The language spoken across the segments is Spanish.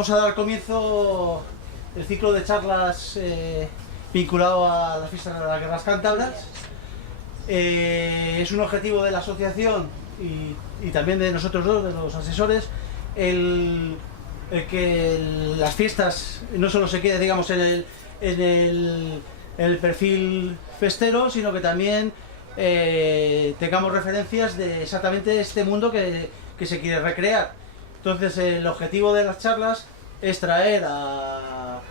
vamos a dar comienzo el ciclo de charlas vinculado a las fiestas de las guerras cántabras. Es un objetivo de la asociación y también de nosotros dos, de los asesores, el que las fiestas no solo se quede, digamos, en el perfil festero, sino que también tengamos referencias de exactamente este mundo que se quiere recrear. Entonces el objetivo de las charlas es traer a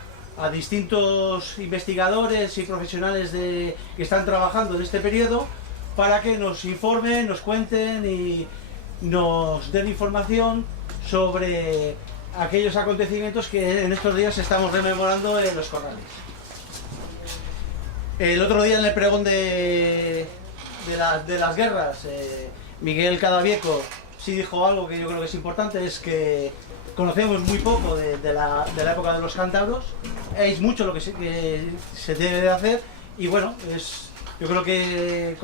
distintos investigadores y profesionales que están trabajando en este periodo para que nos informen, nos cuenten y nos den información sobre aquellos acontecimientos que en estos días estamos rememorando en los corrales. El otro día en el pregón de las guerras, Miguel Cadavieco sí dijo algo que yo creo que es importante, es que conocemos muy poco de la época de los cántabros, es mucho lo que se debe de hacer y bueno, yo creo que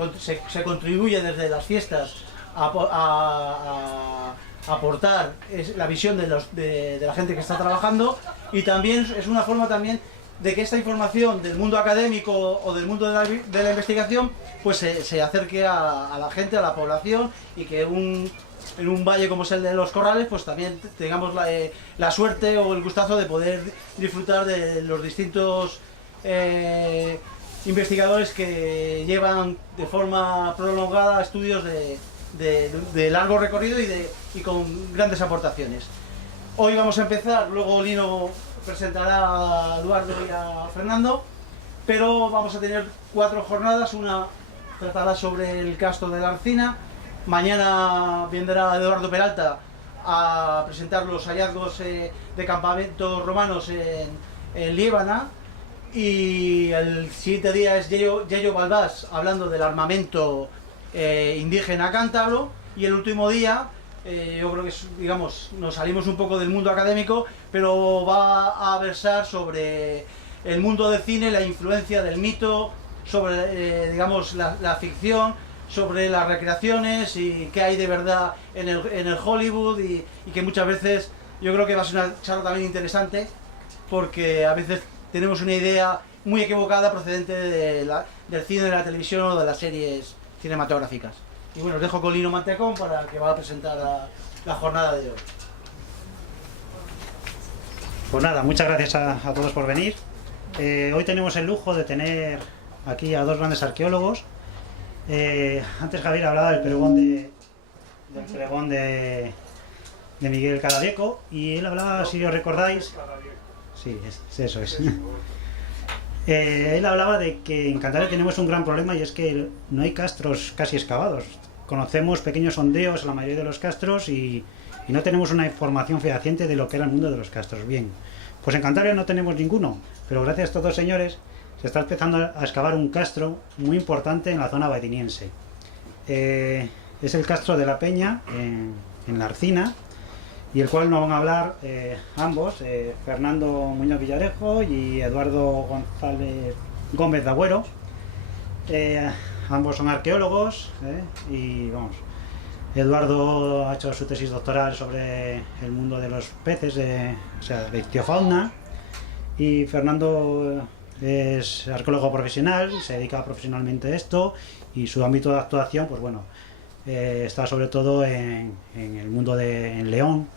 se contribuye desde las fiestas a aportar la visión de la gente que está trabajando y también es una forma también de que esta información del mundo académico o del mundo de la investigación pues se acerque a la gente, a la población y que en un valle como es el de los Corrales pues también tengamos la suerte o el gustazo de poder disfrutar de los distintos investigadores que llevan de forma prolongada estudios de largo recorrido y con grandes aportaciones. Hoy vamos a empezar, luego Lino presentará a Eduardo y a Fernando, pero vamos a tener 4 jornadas, una tratará sobre el castro de la Arcina, mañana vendrá Eduardo Peralta a presentar los hallazgos de campamentos romanos en Liébana y el siguiente día es Yello Balbás hablando del armamento indígena cántabro y el último día yo creo que digamos nos salimos un poco del mundo académico pero va a versar sobre el mundo del cine, la influencia del mito sobre digamos la ficción, sobre las recreaciones y qué hay de verdad en el Hollywood y que muchas veces yo creo que va a ser una charla también interesante porque a veces tenemos una idea muy equivocada procedente del cine, de la televisión o de las series cinematográficas. Y bueno, os dejo con Lino Mantecón para que va a presentar la jornada de hoy. Pues nada, muchas gracias a todos por venir. Hoy tenemos el lujo de tener aquí a 2 grandes arqueólogos. Antes Javier hablaba del pregón de Miguel Cadavieco y él hablaba, si os recordáis, sí, eso es. Él hablaba de que en Cantabria tenemos un gran problema y es que no hay castros casi excavados. Conocemos pequeños sondeos en la mayoría de los castros y no tenemos una información fehaciente de lo que era el mundo de los castros. Bien, pues en Cantabria no tenemos ninguno, pero gracias a estos 2 señores se está empezando a excavar un castro muy importante en la zona badiniense. Es el castro de la Peña en la Arcina y el cual nos van a hablar ambos, Fernando Muñoz Villarejo y Eduardo González Gómez de Agüero. Ambos son arqueólogos y vamos, Eduardo ha hecho su tesis doctoral sobre el mundo de los peces, o sea, de ictiofauna, y Fernando es arqueólogo profesional, se dedica profesionalmente a esto y su ámbito de actuación, pues bueno, está sobre todo en el mundo en León.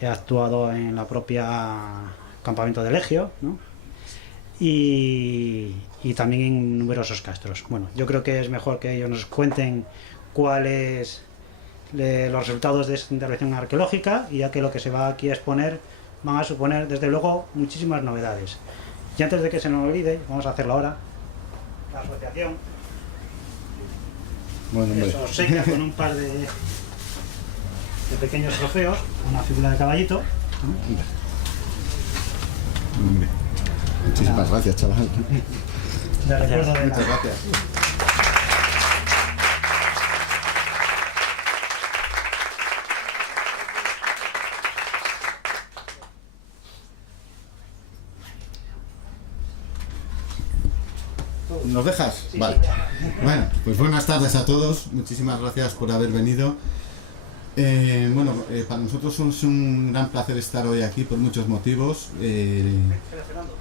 He actuado en la propia campamento de Legio, ¿no? y también en numerosos castros. Bueno, yo creo que es mejor que ellos nos cuenten cuáles los resultados de esta intervención arqueológica, y ya que lo que se va aquí a exponer van a suponer desde luego muchísimas novedades. Y antes de que se nos olvide, vamos a hacerlo ahora. La asociación eso seca con un par de pequeños trofeos, una figura de caballito. Muchísimas gracias, chaval. Muchas gracias. ¿Nos dejas? Sí, vale. Bueno, pues buenas tardes a todos. Muchísimas gracias por haber venido. Para nosotros es un gran placer estar hoy aquí por muchos motivos. Espera, Fernando.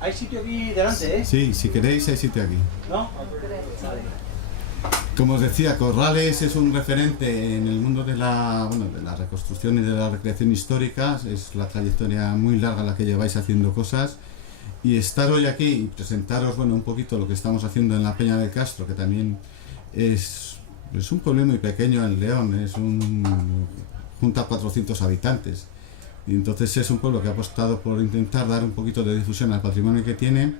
Hay sitio aquí delante, ¿eh? Sí, si queréis hay sitio aquí. ¿No? Vale. Como os decía, Corrales es un referente en el mundo de la reconstrucción y de la recreación histórica. Es la trayectoria muy larga la que lleváis haciendo cosas. Y estar hoy aquí y presentaros un poquito lo que estamos haciendo en la Peña del Castro, que también es un pueblo muy pequeño en León, junta a 400 habitantes. Y entonces es un pueblo que ha apostado por intentar dar un poquito de difusión al patrimonio que tiene,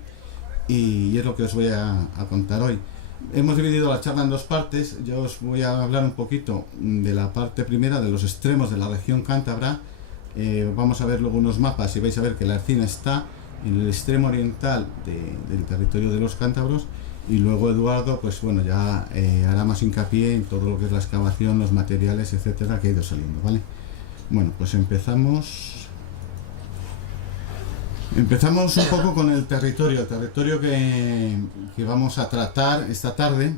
y es lo que os voy a contar hoy. Hemos dividido la charla en dos partes. Yo os voy a hablar un poquito de la parte primera, de los extremos de la región cántabra. Vamos a ver luego unos mapas y vais a ver que la Ercina está en el extremo oriental del territorio de los cántabros, y luego Eduardo ya hará más hincapié en todo lo que es la excavación, los materiales, etcétera, que ha ido saliendo, ¿vale? Bueno, pues empezamos un poco con el territorio que vamos a tratar esta tarde.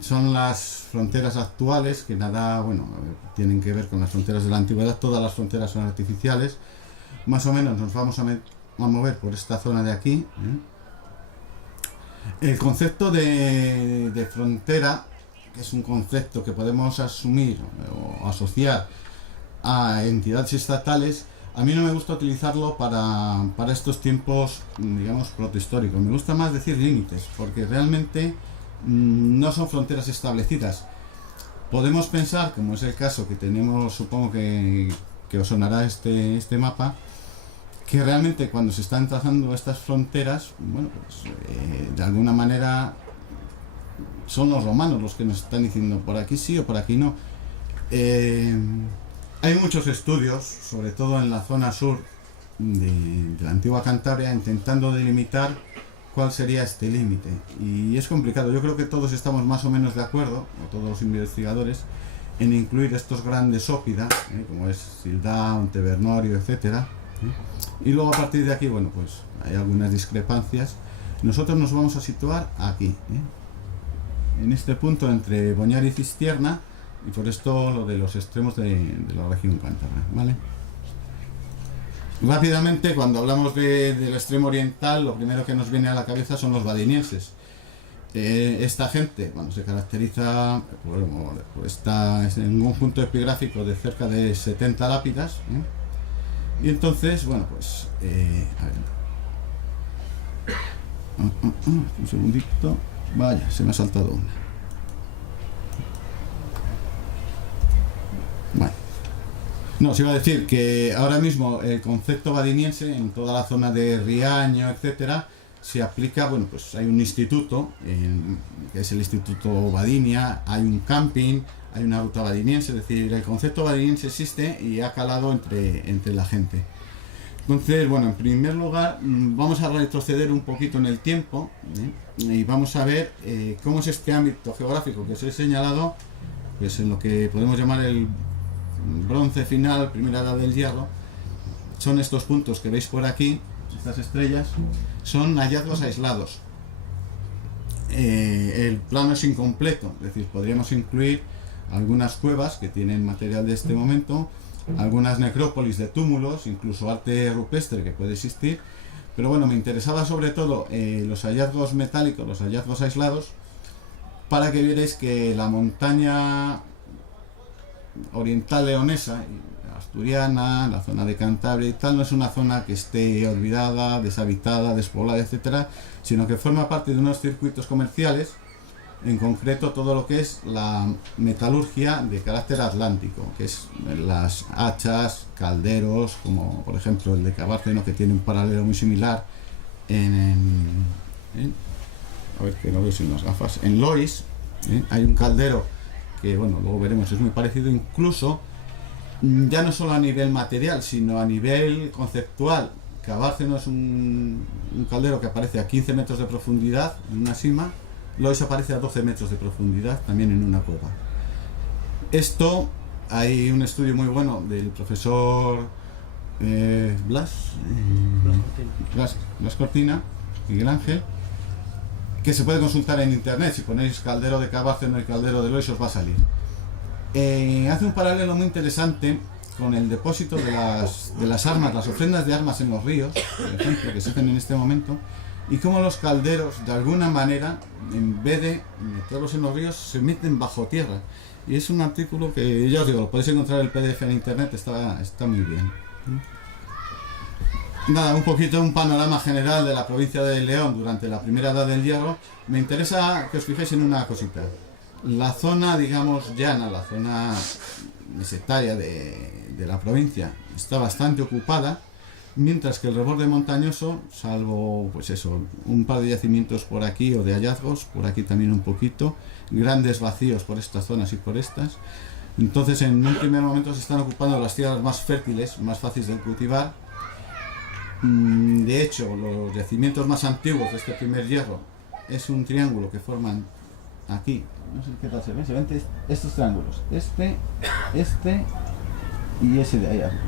Son las fronteras actuales, que tienen que ver con las fronteras de la antigüedad. Todas las fronteras son artificiales. Más o menos nos vamos a mover por esta zona de aquí. El concepto de frontera, que es un concepto que podemos asumir o asociar a entidades estatales, a mí no me gusta utilizarlo para estos tiempos, digamos, protehistóricos. Me gusta más decir límites, porque realmente no son fronteras establecidas. Podemos pensar, como es el caso que tenemos, supongo que os sonará este mapa, que realmente cuando se están trazando estas fronteras, de alguna manera son los romanos los que nos están diciendo por aquí sí o por aquí no. Hay muchos estudios, sobre todo en la zona sur de la antigua Cantabria, intentando delimitar cuál sería este límite, y es complicado. Yo creo que todos estamos más o menos de acuerdo, o todos los investigadores, en incluir estos grandes ópidas, como es Cildá, Montevernorio, etcétera. Y luego a partir de aquí, hay algunas discrepancias. Nosotros nos vamos a situar aquí, en este punto entre Boñar y Cistierna, y por esto lo de los extremos de la región cántabra, ¿vale? Rápidamente, cuando hablamos del extremo oriental, lo primero que nos viene a la cabeza son los badinienses. Esta gente, se caracteriza por estar en un conjunto epigráfico de cerca de 70 lápidas, y entonces, a ver. Un segundito. Vaya, se me ha saltado una. Bueno. No, os iba a decir que ahora mismo el concepto badiniense en toda la zona de Riaño, etcétera, se aplica, hay un instituto, que es el Instituto Badinia, hay un camping, hay una ruta badiniense, es decir, el concepto badiniense existe y ha calado entre la gente. Entonces, en primer lugar, vamos a retroceder un poquito en el tiempo, y vamos a ver cómo es este ámbito geográfico que os he señalado, en lo que podemos llamar el bronce final, primera edad del hierro. Son estos puntos que veis por aquí, estas estrellas, son hallazgos aislados. El plano es incompleto, es decir, podríamos incluir algunas cuevas que tienen material de este momento, algunas necrópolis de túmulos, incluso arte rupestre que puede existir, pero me interesaba sobre todo los hallazgos metálicos, los hallazgos aislados, para que vierais que la montaña oriental leonesa, asturiana, la zona de Cantabria y tal, no es una zona que esté olvidada, deshabitada, despoblada, etcétera, sino que forma parte de unos circuitos comerciales, en concreto todo lo que es la metalurgia de carácter atlántico, que es las hachas, calderos, como por ejemplo el de Cabárceno, que tiene un paralelo muy similar a ver, que no veo sin las gafas, en Lois, hay un caldero que luego veremos, es muy parecido, incluso ya no solo a nivel material, sino a nivel conceptual. Cabárceno es un caldero que aparece a 15 metros de profundidad en una sima, Lois aparece a 12 metros de profundidad también en una cueva. Esto, hay un estudio muy bueno del profesor Blas Cortina, Miguel Ángel, que se puede consultar en internet. Si ponéis caldero de Cabárceno y caldero de Lois os va a salir. hace un paralelo muy interesante con el depósito de las armas, las ofrendas de armas en los ríos, por ejemplo, que se hacen en este momento, y cómo los calderos, de alguna manera, en vez de meterlos en los ríos, se meten bajo tierra. Y es un artículo que, ya os digo, lo podéis encontrar en el PDF en internet, está muy bien. Nada, un poquito un panorama general de la provincia de León durante la primera edad del hierro. Me interesa que os fijéis en una cosita. La zona, digamos, llana, la zona mesetaria de la provincia, está bastante ocupada, mientras que el reborde montañoso, salvo pues eso, un par de yacimientos por aquí o de hallazgos, por aquí también un poquito, grandes vacíos por estas zonas y por estas. Entonces en un primer momento se están ocupando las tierras más fértiles, más fáciles de cultivar. De hecho, los yacimientos más antiguos de este primer hierro es un triángulo que forman aquí, no sé qué tal se ven estos triángulos, este y ese de ahí arriba.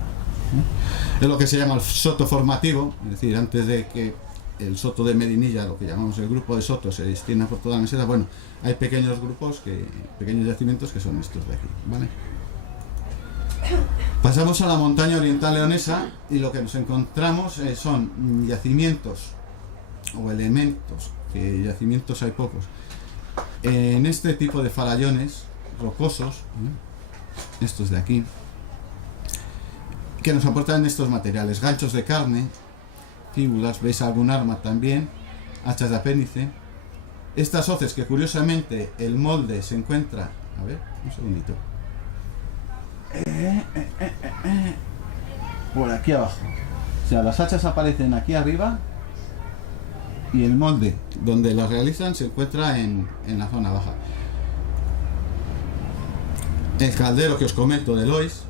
Es lo que se llama el soto formativo, es decir, antes de que el soto de Medinilla, lo que llamamos el grupo de sotos, se extienda por toda la meseta, bueno, hay pequeños grupos, pequeños yacimientos que son estos de aquí, ¿vale? Pasamos a la montaña oriental leonesa y lo que nos encontramos son yacimientos o elementos, que yacimientos hay pocos, en este tipo de farallones rocosos, estos de aquí, que nos aportan estos materiales, ganchos de carne, fíbulas, veis algún arma también, hachas de apéndice, estas hoces que curiosamente el molde se encuentra, a ver, un segundito, por aquí abajo, o sea, las hachas aparecen aquí arriba y el molde donde las realizan se encuentra en la zona baja. El caldero que os comento de Lois,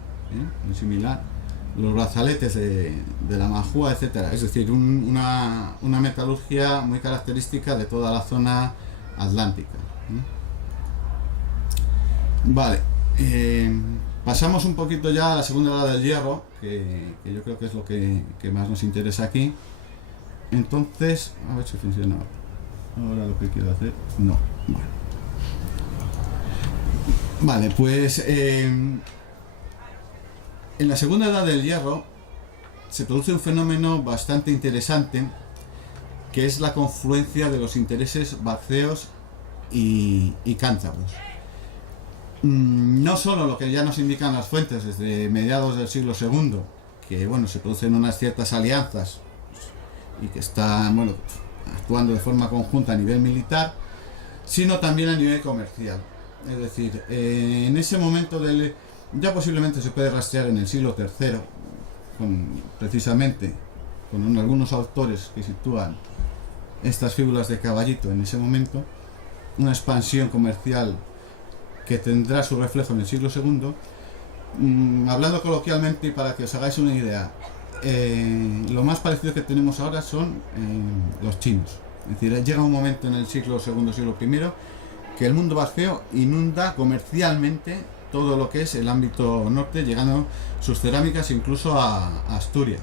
muy similar, los brazaletes de la Manjúa, etcétera, es decir, una metalurgia muy característica de toda la zona atlántica. Vale, pasamos un poquito ya a la segunda edad del hierro, que yo creo que es lo que más nos interesa aquí. Entonces, a ver si funciona ahora lo que quiero hacer. No, vale, pues en la segunda edad del hierro se produce un fenómeno bastante interesante, que es la confluencia de los intereses vacceos y cántabros. No solo lo que ya nos indican las fuentes desde mediados del siglo II, que bueno, se producen unas ciertas alianzas y que están bueno, actuando de forma conjunta a nivel militar, sino también a nivel comercial. Es decir, en ese momento ya posiblemente se puede rastrear en el siglo III, precisamente con algunos autores que sitúan estas fíbulas de caballito en ese momento, una expansión comercial que tendrá su reflejo en el siglo II. Hablando coloquialmente y para que os hagáis una idea, lo más parecido que tenemos ahora son los chinos. Es decir, llega un momento en el siglo II, siglo I, que el mundo vacío inunda comercialmente todo lo que es el ámbito norte, llegando sus cerámicas incluso a Asturias.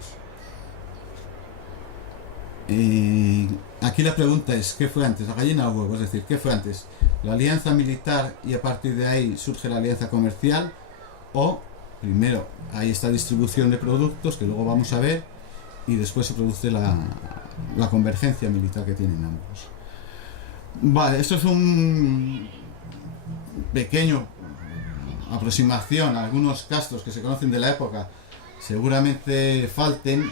Aquí la pregunta es, ¿qué fue antes, la gallina o el huevo? Es decir, ¿qué fue antes? ¿La alianza militar y a partir de ahí surge la alianza comercial? ¿O primero hay esta distribución de productos que luego vamos a ver y después se produce la convergencia militar que tienen ambos? Vale, esto es un pequeño aproximación a algunos castros que se conocen de la época. Seguramente falten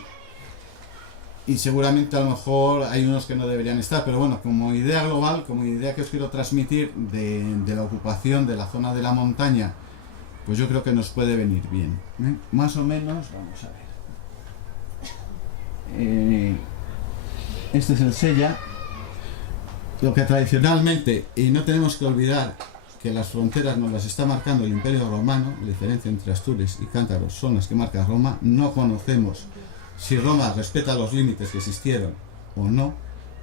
y seguramente a lo mejor hay unos que no deberían estar, pero bueno, como idea global, como idea que os quiero transmitir de la ocupación de la zona de la montaña, pues yo creo que nos puede venir bien, ¿eh? Más o menos, vamos a ver, este es el Sella, lo que tradicionalmente, y no tenemos que olvidar que las fronteras nos las está marcando el Imperio Romano, la diferencia entre Asturias y Cántabros son las que marca Roma, no conocemos si Roma respeta los límites que existieron o no.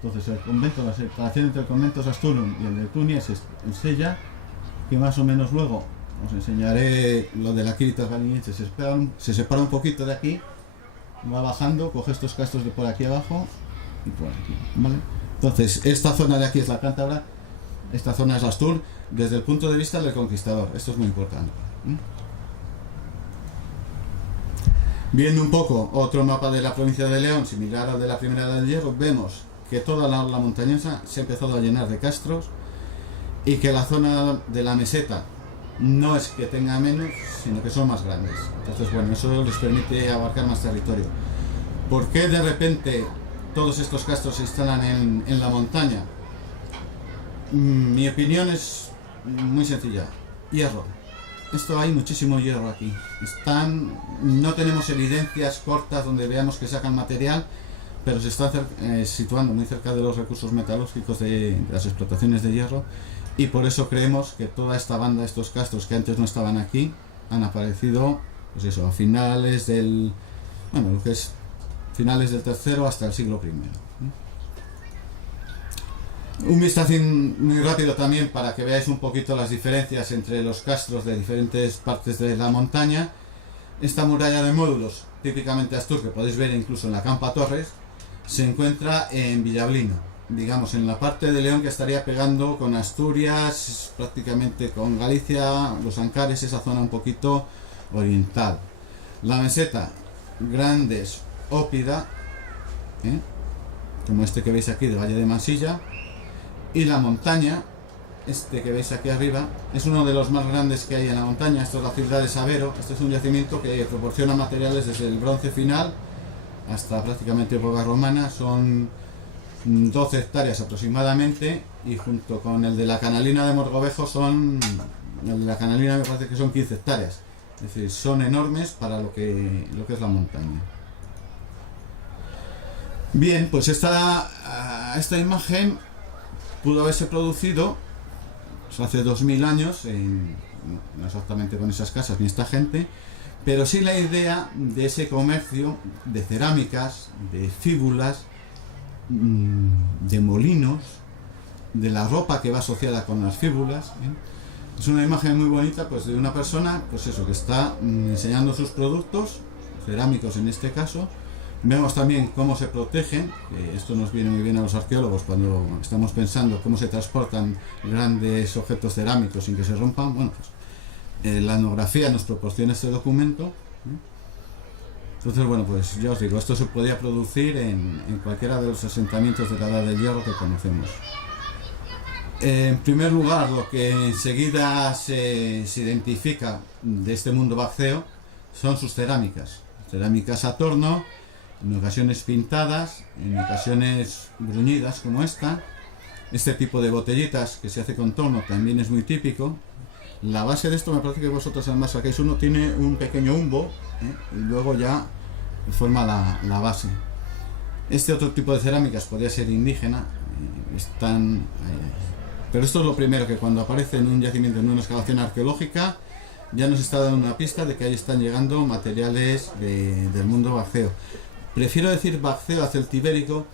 Entonces el convento, la separación entre el convento Sasturum y el de Clunia es el Sella, que más o menos luego os enseñaré lo de la Quiritas Galiniense, se separa un poquito de aquí, va bajando, coge estos castros de por aquí abajo y por aquí, ¿vale? Entonces esta zona de aquí es la Cántabra, esta zona es Astur, desde el punto de vista del conquistador, esto es muy importante. Viendo un poco otro mapa de la provincia de León, similar al de la Primera Edad del Hierro, vemos que toda la orla montañosa se ha empezado a llenar de castros y que la zona de la meseta no es que tenga menos, sino que son más grandes. Entonces, bueno, eso les permite abarcar más territorio. ¿Por qué de repente todos estos castros se instalan en la montaña? Mi opinión es muy sencilla. Hierro. Esto hay muchísimo hierro aquí. No tenemos evidencias cortas donde veamos que sacan material, pero se están situando muy cerca de los recursos metalúrgicos de las explotaciones de hierro, y por eso creemos que toda esta banda, estos castros que antes no estaban aquí, han aparecido, pues eso, a finales del, bueno, lo que es finales del tercero hasta el siglo I. Un vistazo muy rápido también para que veáis un poquito las diferencias entre los castros de diferentes partes de la montaña. Esta muralla de módulos, típicamente Astur, que podéis ver incluso en la Campa Torres, se encuentra en Villablino, digamos en la parte de León que estaría pegando con Asturias, prácticamente con Galicia, los Ancares, esa zona un poquito oriental. La meseta, Grandes, Ópida, como este que veis aquí de Valle de Mansilla. Y la montaña, este que veis aquí arriba, es uno de los más grandes que hay en la montaña. Esto es la ciudad de Sabero. Este es un yacimiento que proporciona materiales desde el bronce final hasta prácticamente época romana. Son 12 hectáreas aproximadamente, y junto con el de la Canalina de Morgovejo el de la Canalina me parece que son 15 hectáreas. Es decir, son enormes para lo que es la montaña. Bien, pues esta imagen pudo haberse producido pues, hace 2000 años, no exactamente con esas casas ni esta gente, pero sí la idea de ese comercio de cerámicas, de fíbulas, de molinos, de la ropa que va asociada con las fíbulas. Es una imagen muy bonita, pues de una persona, pues eso, que está enseñando sus productos, cerámicos en este caso. Vemos también cómo se protegen, esto nos viene muy bien a los arqueólogos cuando estamos pensando cómo se transportan grandes objetos cerámicos sin que se rompan. Bueno, pues la etnografía nos proporciona este documento. Entonces, bueno, pues ya os digo, esto se podía producir en cualquiera de los asentamientos de la Edad del Hierro que conocemos. En primer lugar, lo que enseguida se identifica de este mundo vacceo son sus cerámicas. Cerámicas a torno, en ocasiones pintadas, en ocasiones bruñidas como esta. Este tipo de botellitas que se hace con torno también es muy típico. La base de esto, me parece que vosotros además sacáis uno, tiene un pequeño humbo, y luego ya forma la base. Este otro tipo de cerámicas podría ser indígena, pero esto es lo primero, que cuando aparece en un yacimiento, en una excavación arqueológica, ya nos está dando una pista de que ahí están llegando materiales del mundo vacceo. Prefiero decir vacceo a celtibérico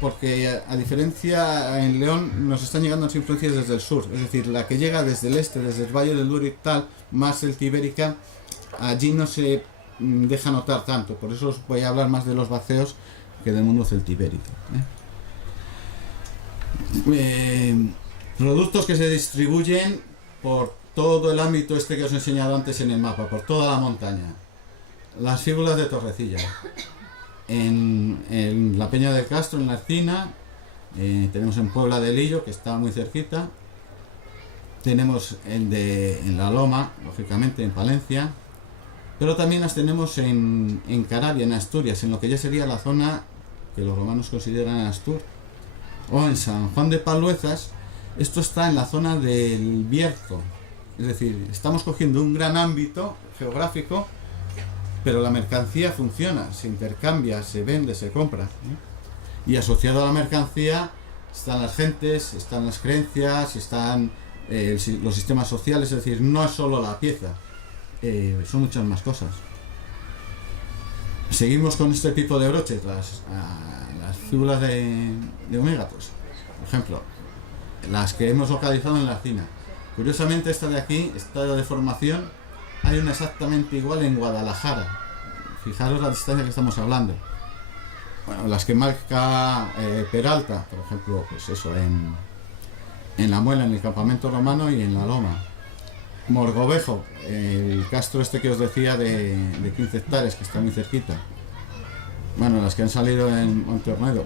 porque, a diferencia, en León nos están llegando las influencias desde el sur, es decir, la que llega desde el este, desde el Valle del Duero y tal, más celtibérica, allí no se deja notar tanto. Por eso os voy a hablar más de los vacceos que del mundo celtibérico. Productos que se distribuyen por todo el ámbito este que os he enseñado antes en el mapa, por toda la montaña. Las fíbulas de Torrecilla. En la Peña del Castro, en la Ercina, tenemos en Puebla de Lillo, que está muy cerquita. Tenemos en la Loma, lógicamente, en Palencia. Pero también las tenemos en Carabia, en Asturias, en lo que ya sería la zona que los romanos consideran Astur. O en San Juan de Paluezas. Esto está en la zona del Bierzo. Es decir, estamos cogiendo un gran ámbito geográfico, pero la mercancía funciona, se intercambia, se vende, se compra. Y asociado a la mercancía están las gentes, están las creencias, están los sistemas sociales. Es decir, no es solo la pieza, son muchas más cosas. Seguimos con este tipo de broches, las fíbulas de Omega, pues, por ejemplo, las que hemos localizado en la Ercina. Curiosamente, esta de aquí, esta de formación, hay una exactamente igual en Guadalajara. Fijaros la distancia que estamos hablando. Bueno, las que marca Peralta, por ejemplo, pues eso, en la Muela, en el campamento romano y en la Loma. Morgovejo, el castro este que os decía de 15 hectáreas, que está muy cerquita. Bueno, las que han salido en Montornedo.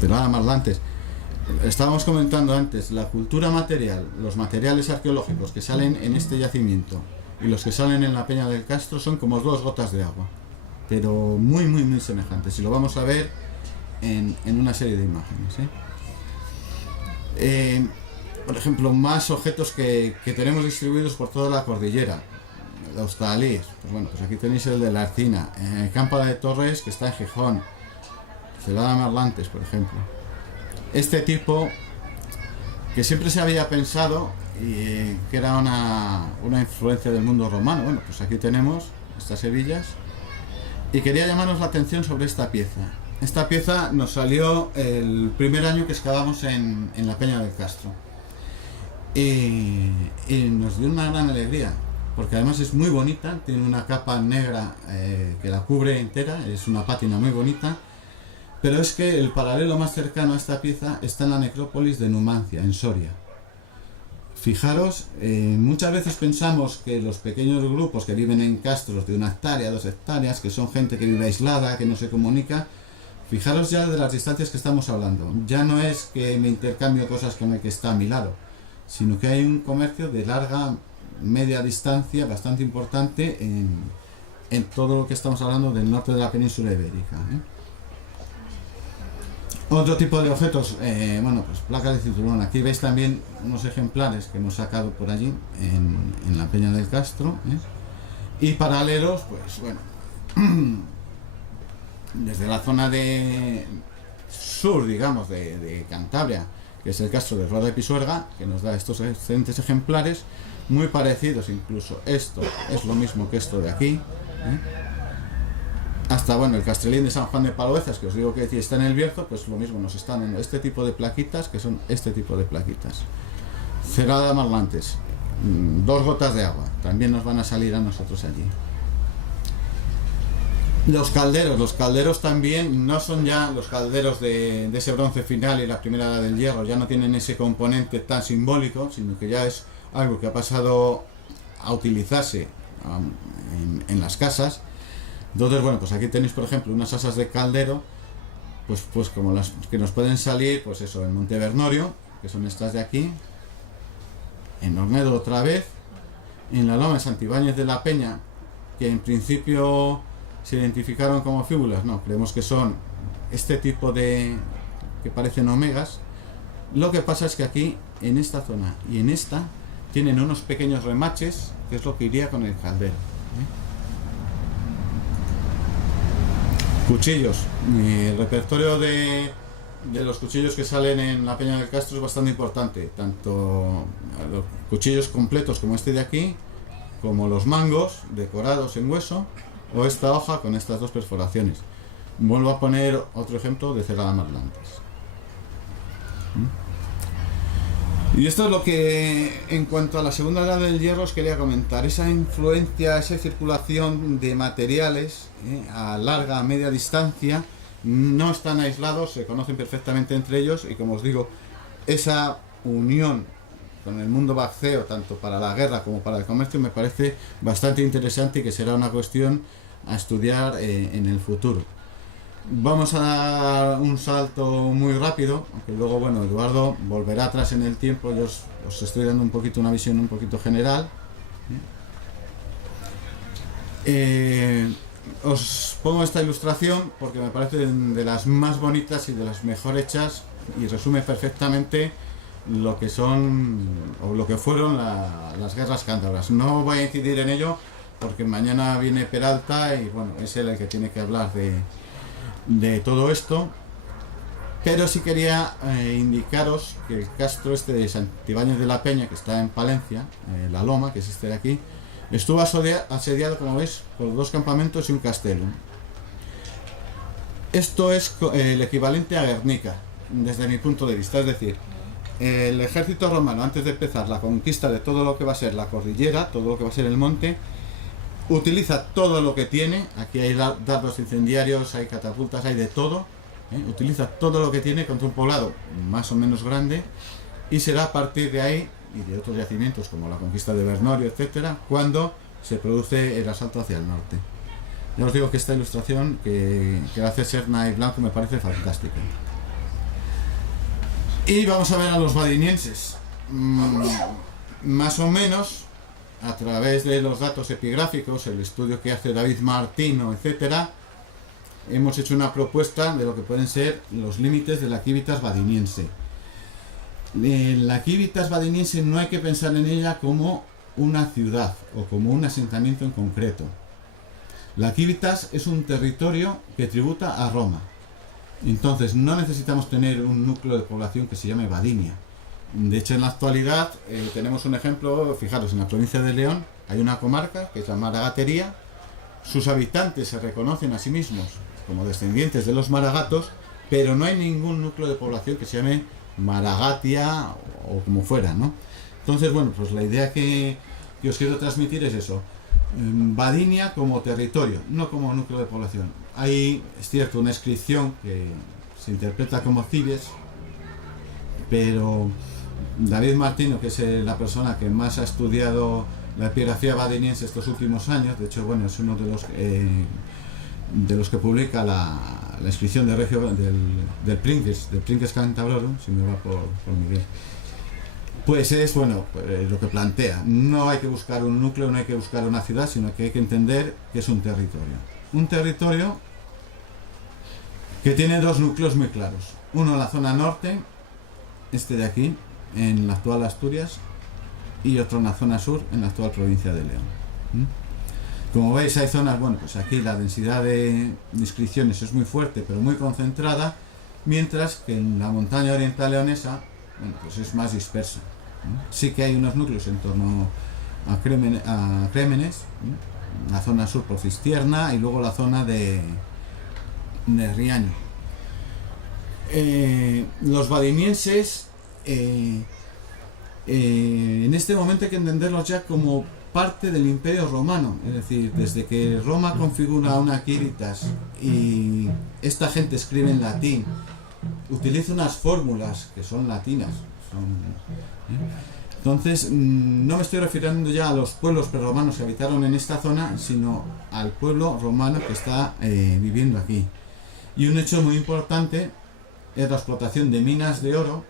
Celada Marlantes. Estábamos comentando antes, la cultura material, los materiales arqueológicos que salen en este yacimiento y los que salen en la Peña del Castro son como dos gotas de agua, pero muy muy muy semejantes, y lo vamos a ver en una serie de imágenes, por ejemplo, más objetos que tenemos distribuidos por toda la cordillera. Los tahalíes, pues bueno, pues aquí tenéis el de la Arcina, Campa de Torres, que está en Gijón, Celada Marlantes, por ejemplo. Este tipo que siempre se había pensado que era una influencia del mundo romano. Bueno, pues aquí tenemos estas hebillas, y quería llamarnos la atención sobre esta pieza. Esta pieza nos salió el primer año que excavamos en la Peña del Castro, y nos dio una gran alegría, porque además es muy bonita, tiene una capa negra que la cubre entera, es una pátina muy bonita. Pero es que el paralelo más cercano a esta pieza está en la necrópolis de Numancia, en Soria. Fijaros, muchas veces pensamos que los pequeños grupos que viven en castros de 1 hectárea, 2 hectáreas, que son gente que vive aislada, que no se comunica, fijaros ya de las distancias que estamos hablando. Ya no es que me intercambio cosas con el que está a mi lado, sino que hay un comercio de larga, media distancia bastante importante en todo lo que estamos hablando del norte de la península ibérica, Otro tipo de objetos, bueno, pues placas de cinturón. Aquí veis también unos ejemplares que hemos sacado por allí en la Peña del Castro, y paralelos, pues bueno, desde la zona de sur, digamos, de Cantabria, que es el castro de Roda de Pisuerga, que nos da estos excelentes ejemplares, muy parecidos incluso. Esto es lo mismo que esto de aquí, hasta, bueno, el Castrelín de San Juan de Paloezas, que os digo que está en el Bierzo, pues lo mismo, nos están dando este tipo de plaquitas, que son este tipo de plaquitas. Celada Marlantes, 2 gotas de agua, también nos van a salir a nosotros allí. Los calderos también no son ya los calderos de ese bronce final y la primera edad del hierro, ya no tienen ese componente tan simbólico, sino que ya es algo que ha pasado a utilizarse en las casas. Entonces, bueno, pues aquí tenéis, por ejemplo, unas asas de caldero, pues como las que nos pueden salir, pues eso, en Montevernorio, que son estas de aquí, en Ornedo otra vez, en la Loma de Santibáñez de la Peña, que en principio se identificaron como fíbulas, no, creemos que son este tipo de, que parecen omegas. Lo que pasa es que aquí, en esta zona y en esta, tienen unos pequeños remaches, que es lo que iría con el caldero. Cuchillos. El repertorio de los cuchillos que salen en la Peña del Castro es bastante importante, tanto los cuchillos completos como este de aquí, como los mangos decorados en hueso, o esta hoja con estas 2 perforaciones. Vuelvo a poner otro ejemplo de Celada Marlantes. Y esto es lo que, en cuanto a la segunda edad del hierro, os quería comentar. Esa influencia, esa circulación de materiales a larga, a media distancia, no están aislados, se conocen perfectamente entre ellos, y como os digo, esa unión con el mundo baxeo, tanto para la guerra como para el comercio, me parece bastante interesante y que será una cuestión a estudiar en el futuro. Vamos a dar un salto muy rápido, aunque luego, bueno, Eduardo volverá atrás en el tiempo. Yo os estoy dando un poquito una visión un poquito general. Os pongo esta ilustración porque me parece de las más bonitas y de las mejor hechas, y resume perfectamente lo que son o lo que fueron las guerras cántabras. No voy a incidir en ello porque mañana viene Peralta y, bueno, es él el que tiene que hablar de todo esto, pero sí quería indicaros que el castro este de Santibáñez de la Peña, que está en Palencia, la Loma, que es este de aquí, estuvo asediado, como veis, por 2 campamentos y un castelo. Esto es el equivalente a Guernica, desde mi punto de vista, es decir, el ejército romano, antes de empezar la conquista de todo lo que va a ser la cordillera, todo lo que va a ser el monte, utiliza todo lo que tiene. Aquí hay dardos incendiarios, hay catapultas, hay de todo, utiliza todo lo que tiene contra un poblado más o menos grande, y será a partir de ahí y de otros yacimientos como la conquista de Bernorio, etcétera, cuando se produce el asalto hacia el norte. Ya os digo que esta ilustración que hace Serna y Blanco me parece fantástica. Y vamos a ver a los badinienses. Más o menos, a través de los datos epigráficos, el estudio que hace David Martino, etcétera, hemos hecho una propuesta de lo que pueden ser los límites de la Civitas Badiniense. La Civitas Badiniense no hay que pensar en ella como una ciudad o como un asentamiento en concreto. La Civitas es un territorio que tributa a Roma. Entonces no necesitamos tener un núcleo de población que se llame Badinia. De hecho, en la actualidad tenemos un ejemplo, fijaros, en la provincia de León hay una comarca que es la Maragatería. Sus habitantes se reconocen a sí mismos como descendientes de los maragatos, pero no hay ningún núcleo de población que se llame Maragatia o como fuera, ¿no? Entonces, bueno, pues la idea que os quiero transmitir es eso. Badinia como territorio, no como núcleo de población. Hay, es cierto, una inscripción que se interpreta como Cibes, pero David Martino, que es la persona que más ha estudiado la epigrafía badiniense estos últimos años, de hecho, bueno, es uno de los que publica la inscripción de Regio del Princes Cantabrorum, si me va por Miguel. Pues es, bueno, lo que plantea. No hay que buscar un núcleo, no hay que buscar una ciudad, sino que hay que entender que es un territorio. Un territorio que tiene dos núcleos muy claros. Uno en la zona norte, este de aquí, en la actual Asturias, y otro en la zona sur, en la actual provincia de León. Como veis, hay zonas, bueno, pues aquí la densidad de inscripciones es muy fuerte, pero muy concentrada, mientras que en la montaña oriental leonesa, bueno, pues es más dispersa. Sí que hay unos núcleos en torno a Crémenes, la zona sur por Cistierna y luego la zona de Riaño. Los badinienses en este momento hay que entenderlos ya como parte del Imperio Romano, es decir, desde que Roma configura una Civitas y esta gente escribe en latín, utiliza unas fórmulas que son latinas. Entonces, no me estoy refiriendo ya a los pueblos prerromanos que habitaron en esta zona, sino al pueblo romano que está viviendo aquí. Y un hecho muy importante es la explotación de minas de oro,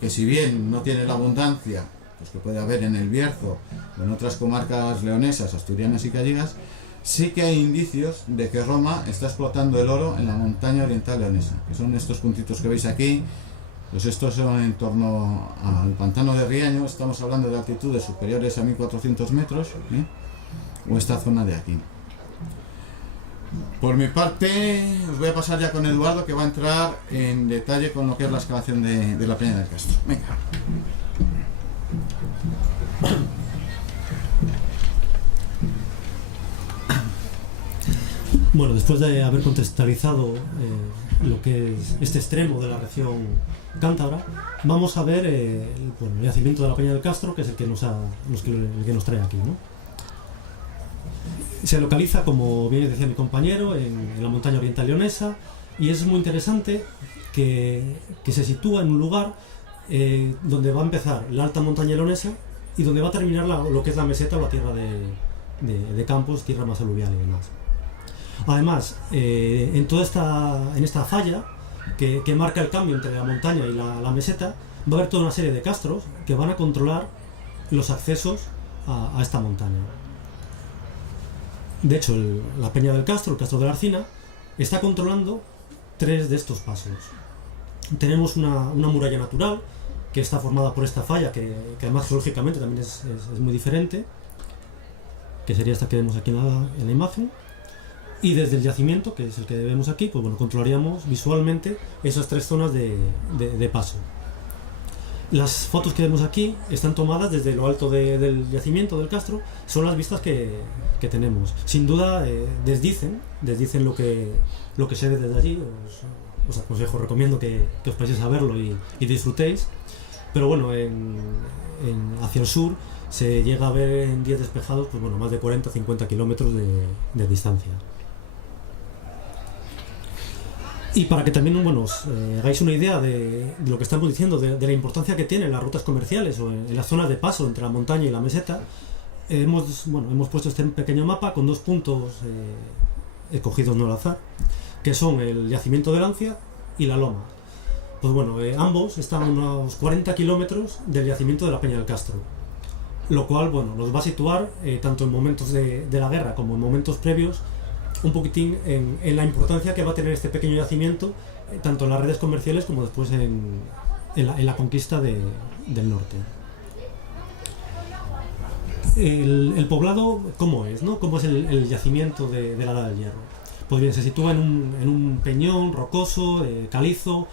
que si bien no tiene la abundancia pues que puede haber en el Bierzo o en otras comarcas leonesas, asturianas y gallegas, sí que hay indicios de que Roma está explotando el oro en la montaña oriental leonesa, que son estos puntitos que veis aquí. Pues estos son en torno al pantano de Riaño, estamos hablando de altitudes superiores a 1400 metros, o esta zona de aquí. Por mi parte, os voy a pasar ya con Eduardo, que va a entrar en detalle con lo que es la excavación de la Peña del Castro. Venga. Bueno, después de haber contextualizado lo que es este extremo de la región cántabra, vamos a ver el yacimiento de la Peña del Castro, que es el que nos trae aquí, ¿no? Se localiza, como bien decía mi compañero, en la montaña oriental leonesa, y es muy interesante que se sitúa en un lugar donde va a empezar la alta montaña leonesa y donde va a terminar lo que es la meseta o la tierra de campos, tierra más aluvial y demás. Además, en esta falla que marca el cambio entre la montaña y la meseta, va a haber toda una serie de castros que van a controlar los accesos a esta montaña. De hecho, la Peña del Castro, el Castro de la Arcina, está controlando 3 de estos pasos. Tenemos una muralla natural que está formada por esta falla, que además geológicamente también es muy diferente, que sería esta que vemos aquí en la imagen. Y desde el yacimiento, que es el que vemos aquí, pues bueno, controlaríamos visualmente esas 3 zonas de paso. Las fotos que vemos aquí están tomadas desde lo alto del yacimiento del Castro, son las vistas que tenemos. Sin duda desdicen lo que se ve desde allí. Os aconsejo, recomiendo que os paséis a verlo y disfrutéis. Pero bueno, hacia el sur se llega a ver en días despejados pues bueno, más de 40-50 kilómetros de distancia. Y para que también bueno, os hagáis una idea de lo que estamos diciendo, de la importancia que tienen las rutas comerciales o en las zonas de paso entre la montaña y la meseta, hemos puesto este pequeño mapa con 2 puntos escogidos no al azar, que son el yacimiento de Lancia y la Loma. Pues bueno, ambos están a unos 40 kilómetros del yacimiento de la Peña del Castro, lo cual bueno, nos va a situar tanto en momentos de la guerra como en momentos previos un poquitín en la importancia que va a tener este pequeño yacimiento, tanto en las redes comerciales como después en la conquista del norte. El poblado, ¿cómo es? ¿No? ¿Cómo es el yacimiento de la Edad del Hierro? Pues bien, se sitúa en un peñón rocoso, calizo,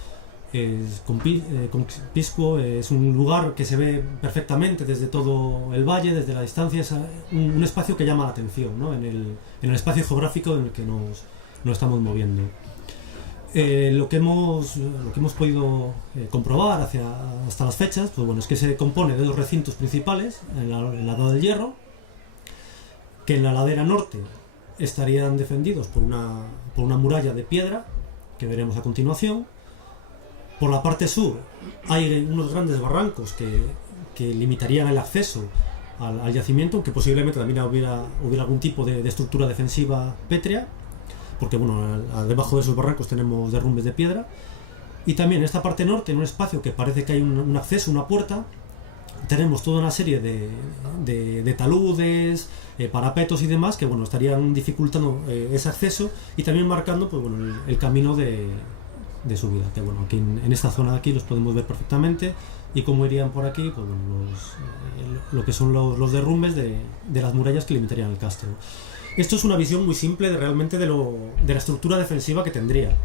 con pisco, es un lugar que se ve perfectamente desde todo el valle, desde la distancia, es un espacio que llama la atención, ¿no? en el espacio geográfico en el que nos estamos moviendo. Lo que hemos podido comprobar hasta las fechas, pues bueno, es que se compone de 2 recintos principales en la Edad del Hierro, que en la ladera norte estarían defendidos por una muralla de piedra, que veremos a continuación. Por la parte sur hay unos grandes barrancos que limitarían el acceso al yacimiento, aunque posiblemente también hubiera algún tipo de estructura defensiva pétrea, porque bueno, debajo de esos barrancos tenemos derrumbes de piedra. Y también en esta parte norte, en un espacio que parece que hay un acceso, una puerta, tenemos toda una serie de taludes, parapetos y demás que bueno, estarían dificultando ese acceso y también marcando pues, bueno, el camino de subida, que bueno, aquí en esta zona de aquí los podemos ver perfectamente, y cómo irían por aquí pues, bueno, lo que son los derrumbes de las murallas que limitarían el castro. Esto es una visión muy simple realmente de la estructura defensiva que tendría.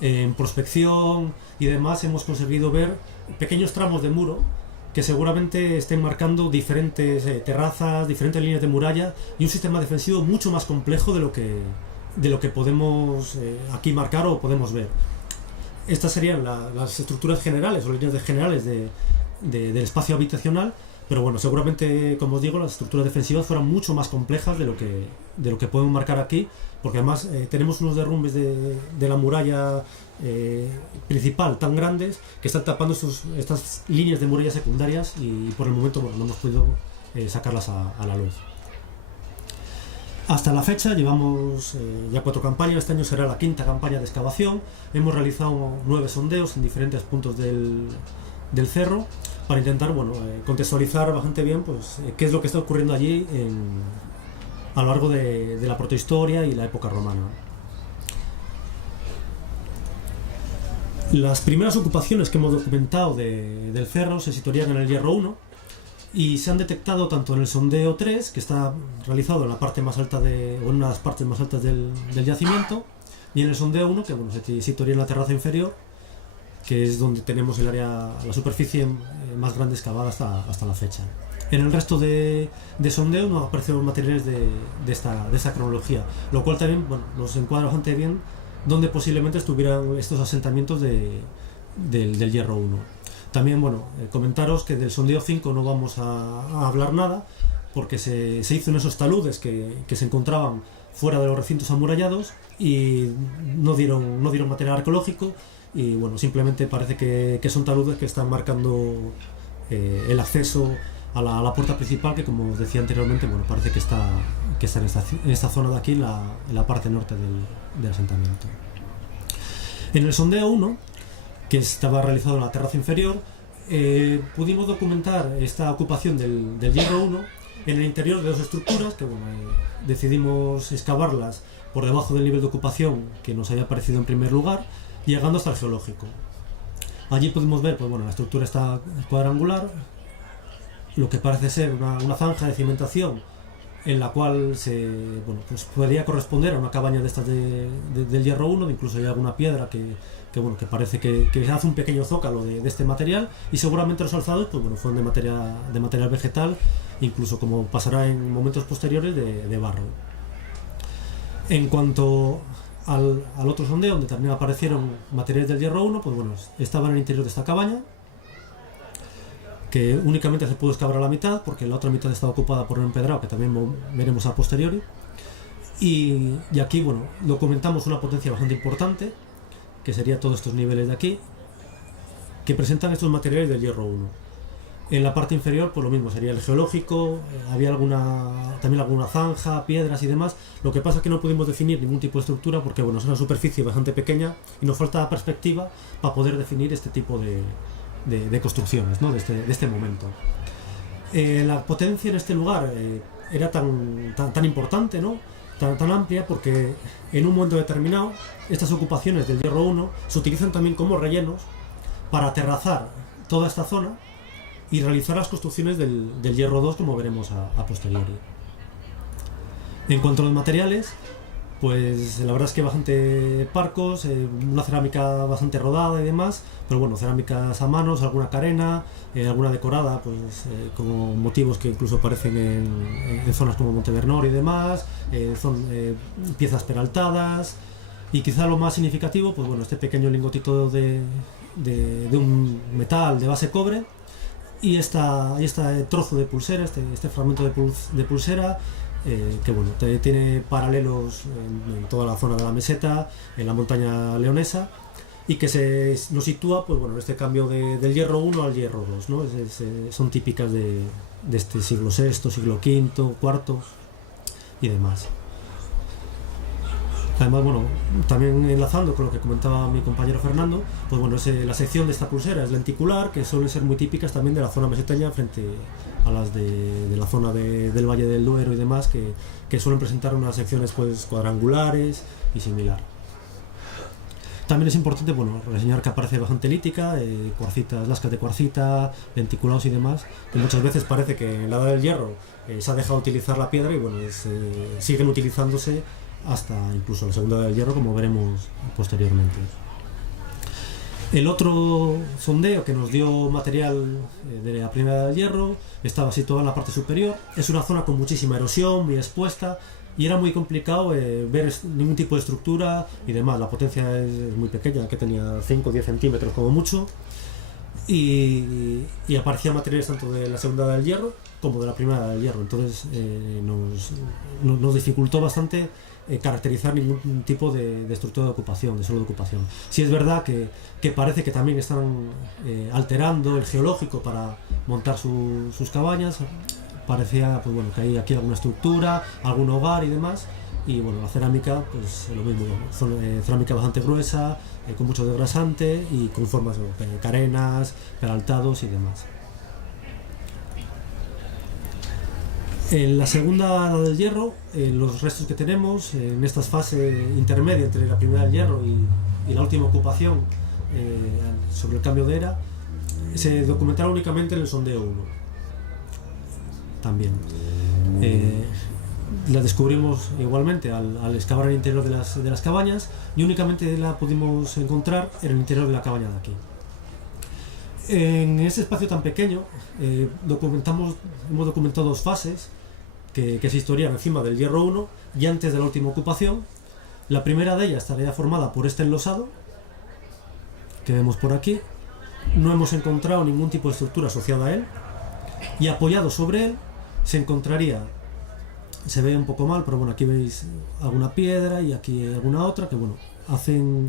En prospección y demás hemos conseguido ver pequeños tramos de muro que seguramente estén marcando diferentes terrazas, diferentes líneas de muralla y un sistema defensivo mucho más complejo de lo que podemos aquí marcar o podemos ver. Estas serían las estructuras generales o líneas generales del espacio habitacional, pero bueno, seguramente, como os digo, las estructuras defensivas fueran mucho más complejas de lo que podemos marcar aquí, porque además tenemos unos derrumbes de la muralla principal tan grandes que están tapando estas líneas de murallas secundarias y por el momento bueno, no hemos podido sacarlas a la luz. Hasta la fecha llevamos ya 4 campañas, este año será la 5ª campaña de excavación. Hemos realizado 9 sondeos en diferentes puntos del cerro para intentar bueno, contextualizar bastante bien pues, qué es lo que está ocurriendo allí a lo largo de la protohistoria y la época romana. Las primeras ocupaciones que hemos documentado del cerro se situarían en el Hierro 1, y se han detectado tanto en el sondeo 3, que está realizado en la parte más alta o en una de las partes más altas del yacimiento, y en el sondeo 1, que bueno, se situaría en la terraza inferior, que es donde tenemos la superficie más grande excavada hasta la fecha. En el resto de sondeo no aparecen materiales de esta cronología, lo cual también bueno, nos encuadra bastante bien donde posiblemente estuvieran estos asentamientos del Hierro 1. También, bueno, comentaros que del sondeo 5 no vamos a hablar nada, porque se hizo en esos taludes que se encontraban fuera de los recintos amurallados y no dieron material arqueológico, y bueno, simplemente parece que son taludes que están marcando el acceso a la puerta principal, que como os decía anteriormente, bueno, parece que está en esta zona de aquí, en la parte norte del asentamiento. En el sondeo 1, que estaba realizado en la terraza inferior, pudimos documentar esta ocupación del Hierro 1 en el interior de 2 estructuras que bueno, decidimos excavarlas por debajo del nivel de ocupación que nos había parecido en primer lugar, llegando hasta el geológico. Allí pudimos ver pues, bueno, la estructura está cuadrangular, lo que parece ser una zanja de cimentación en la cual pues podría corresponder a una cabaña de estas del Hierro 1, incluso hay alguna piedra que parece que hace un pequeño zócalo de este material, y seguramente los alzados pues bueno, fueron de material vegetal, incluso como pasará en momentos posteriores de barro. En cuanto al otro sondeo, donde también aparecieron materiales del Hierro 1, pues bueno, estaban en el interior de esta cabaña, que únicamente se pudo excavar a la mitad, porque la otra mitad estaba ocupada por un empedrado, que también veremos a posteriori. Y aquí, bueno, documentamos una potencia bastante importante, que sería todos estos niveles de aquí, que presentan estos materiales del hierro 1. En la parte inferior, pues lo mismo, sería el geológico, había también alguna zanja, piedras y demás. Lo que pasa es que no pudimos definir ningún tipo de estructura porque bueno, es una superficie bastante pequeña y nos falta perspectiva para poder definir este tipo de construcciones, ¿no? de este momento. La potencia en este lugar era tan importante, ¿no? tan amplia, porque en un momento determinado estas ocupaciones del hierro 1 se utilizan también como rellenos para aterrazar toda esta zona y realizar las construcciones del hierro 2, como veremos a posteriori. En cuanto a los materiales, pues la verdad es que bastante parcos, una cerámica bastante rodada y demás, pero bueno, cerámicas a manos, alguna carena, alguna decorada, pues con motivos que incluso aparecen en zonas como Montevernor y demás, son piezas peraltadas, y quizá lo más significativo, pues bueno, este pequeño lingotito de un metal de base cobre, y este trozo de pulsera, este fragmento de pulsera, que bueno, tiene paralelos en toda la zona de la meseta, en la montaña leonesa, y que nos sitúa, pues bueno, este cambio del hierro 1 al hierro 2, ¿no? Son típicas de este siglo VI, siglo V, IV y demás. Además, bueno, también enlazando con lo que comentaba mi compañero Fernando, pues bueno, la sección de esta pulsera es lenticular, que suelen ser muy típicas también de la zona meseteña frente a las de la zona del Valle del Duero y demás, que suelen presentar unas secciones pues cuadrangulares y similar. También es importante, bueno, reseñar que aparece bastante lítica, cuarcitas, lascas de cuarcita, lenticulados y demás, que muchas veces parece que en la edad del hierro se ha dejado utilizar la piedra y bueno, siguen utilizándose hasta incluso la segunda del hierro, como veremos posteriormente. El otro sondeo que nos dio material de la primera edad del hierro estaba situado en la parte superior. Es una zona con muchísima erosión, muy expuesta, y era muy complicado ver ningún tipo de estructura y demás. La potencia es muy pequeña, que tenía 5 o 10 centímetros como mucho, y aparecían materiales tanto de la segunda edad del hierro como de la primera edad del hierro. Entonces nos dificultó bastante caracterizar ningún tipo de estructura de ocupación, de suelo de ocupación. Sí es verdad que parece que también están alterando el geológico para montar sus cabañas. Parecía pues bueno, que hay aquí alguna estructura, algún hogar y demás. Y bueno, la cerámica, pues lo mismo, cerámica bastante gruesa, con mucho desgrasante y con formas de carenas, peraltados y demás. En la segunda edad del hierro, los restos que tenemos en esta fase intermedia entre la primera del hierro y la última ocupación sobre el cambio de era, se documentaron únicamente en el sondeo 1. También. La descubrimos igualmente al excavar el interior de las cabañas, y únicamente la pudimos encontrar en el interior de la cabaña de aquí. En ese espacio tan pequeño hemos documentado dos fases que se historian encima del hierro 1 y antes de la última ocupación. La primera de ellas estaría formada por este enlosado que vemos por aquí. No hemos encontrado ningún tipo de estructura asociada a él, y apoyado sobre él se encontraría, se ve un poco mal, pero bueno, aquí veis alguna piedra y aquí alguna otra que bueno, hacen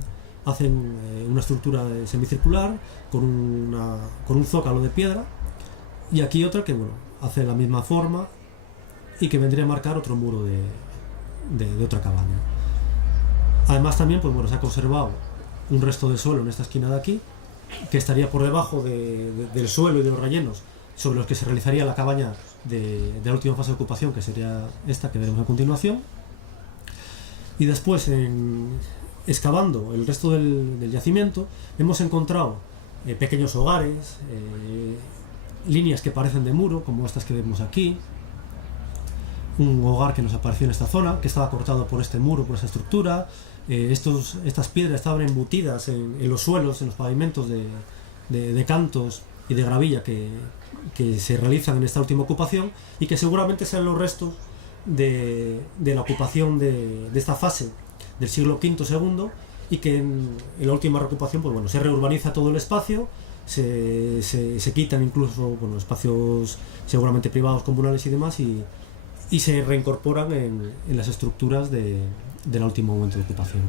una estructura semicircular con un zócalo de piedra, y aquí otra que bueno, hace la misma forma y que vendría a marcar otro muro de otra cabaña. Además también pues bueno, se ha conservado un resto de suelo en esta esquina de aquí, que estaría por debajo del suelo y de los rellenos sobre los que se realizaría la cabaña de la última fase de ocupación, que sería esta que veremos a continuación. Y después, excavando el resto del yacimiento, hemos encontrado pequeños hogares, líneas que parecen de muro, como estas que vemos aquí, un hogar que nos apareció en esta zona, que estaba cortado por este muro, por esta estructura. Estas piedras estaban embutidas en los suelos, en los pavimentos de cantos y de gravilla que se realizan en esta última ocupación, y que seguramente sean los restos de la ocupación de esta fase del siglo V II, y que en la última reocupación pues bueno, se reurbaniza todo el espacio, se quitan incluso bueno, espacios seguramente privados, comunales y demás, y se reincorporan en las estructuras del último momento de ocupación.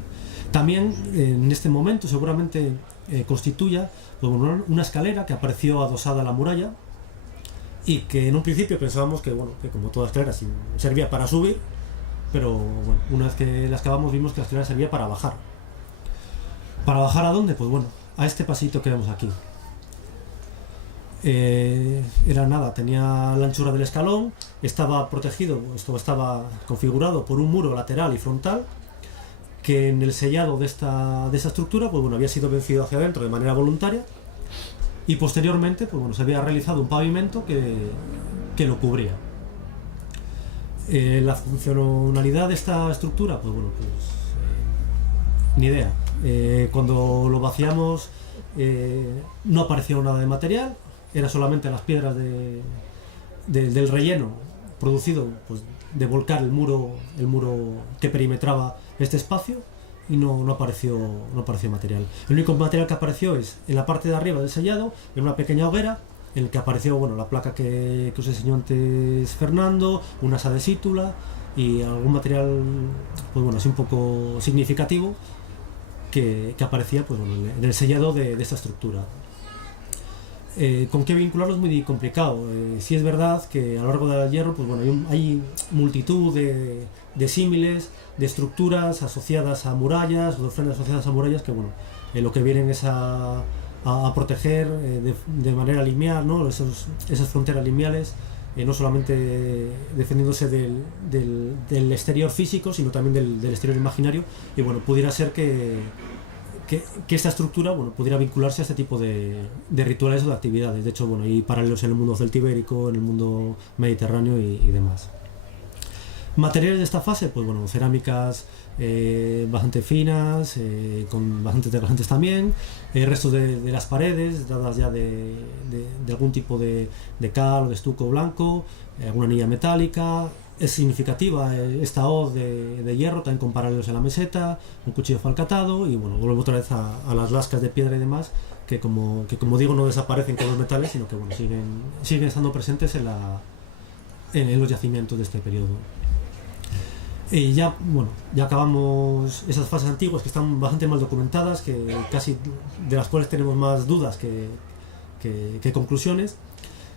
También en este momento seguramente constituya pues, una escalera que apareció adosada a la muralla y que en un principio pensábamos que, bueno, que como toda escalera servía para subir, pero bueno, una vez que la excavamos vimos que la escalera servía para bajar. ¿Para bajar a dónde? Pues bueno, a este pasito que vemos aquí. Era nada, tenía la anchura del escalón, estaba protegido, esto estaba configurado por un muro lateral y frontal que en el sellado de esta estructura pues bueno, había sido vencido hacia adentro de manera voluntaria y posteriormente pues bueno, se había realizado un pavimento que lo cubría. La funcionalidad de esta estructura, pues bueno, pues ni idea. Cuando lo vaciamos no apareció nada de material, era solamente las piedras del relleno producido pues, de volcar el muro que perimetraba este espacio y no apareció material. El único material que apareció es en la parte de arriba del sellado, en una pequeña hoguera, en el que apareció bueno, la placa que os enseñó antes Fernando, una asa de sítula y algún material pues, bueno, así un poco significativo que aparecía pues, bueno, en el sellado de esta estructura. ¿Con qué vincularlo es muy complicado? Sí es verdad que a lo largo del hierro pues, bueno, hay multitud de símiles, de estructuras asociadas a murallas o de ofrendas asociadas a murallas que bueno, lo que vienen es a proteger de manera lineal, ¿no? Esas fronteras lineales, no solamente defendiéndose del exterior físico, sino también del exterior imaginario, y bueno, pudiera ser que esta estructura bueno, pudiera vincularse a este tipo de rituales o de actividades. De hecho, bueno, hay paralelos en el mundo celtibérico, en el mundo mediterráneo y demás. Materiales de esta fase, pues bueno, cerámicas bastante finas, con bastante degradantes también, restos de las paredes, dadas ya de algún tipo de cal o de estuco blanco, alguna anilla metálica. Es significativa esta hoz de hierro, también con paralelos en la meseta, un cuchillo falcatado y bueno, vuelvo otra vez a las lascas de piedra y demás, que como digo no desaparecen con los metales, sino que bueno, siguen estando presentes en los yacimientos de este periodo. Y ya acabamos esas fases antiguas que están bastante mal documentadas, que casi de las cuales tenemos más dudas que conclusiones.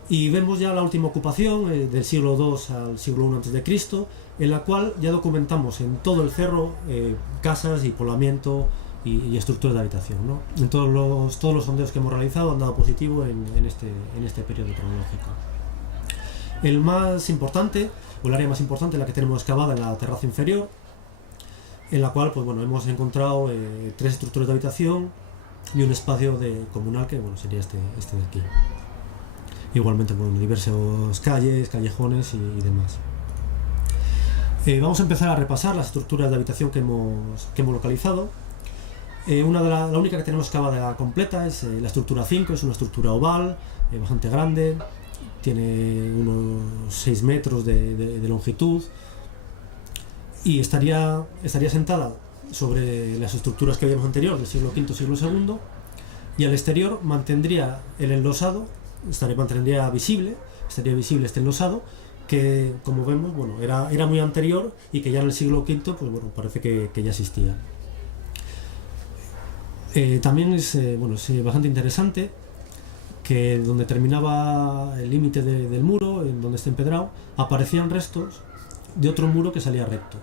Y vemos ya la última ocupación del siglo II al siglo I a.C., en la cual ya documentamos en todo el cerro casas y poblamiento y estructuras de habitación, ¿no? En todos los sondeos que hemos realizado han dado positivo en este periodo cronológico. El más importante, o el área más importante, la que tenemos excavada en la terraza inferior, en la cual pues, bueno, hemos encontrado 3 estructuras de habitación y un espacio comunal que bueno, sería este de aquí. Igualmente bueno, diversas calles, callejones y demás. Vamos a empezar a repasar las estructuras de habitación que hemos localizado. La única que tenemos excavada completa es la estructura 5, es una estructura oval, bastante grande, tiene unos 6 metros de longitud y estaría sentada sobre las estructuras que habíamos anterior del siglo V, siglo II, y al exterior mantendría el enlosado, mantendría visible este enlosado, que como vemos bueno, era muy anterior y que ya en el siglo V pues, bueno, parece que ya existía. También es bastante interesante que donde terminaba el límite del muro, en donde está empedrado, aparecían restos de otro muro que salía recto.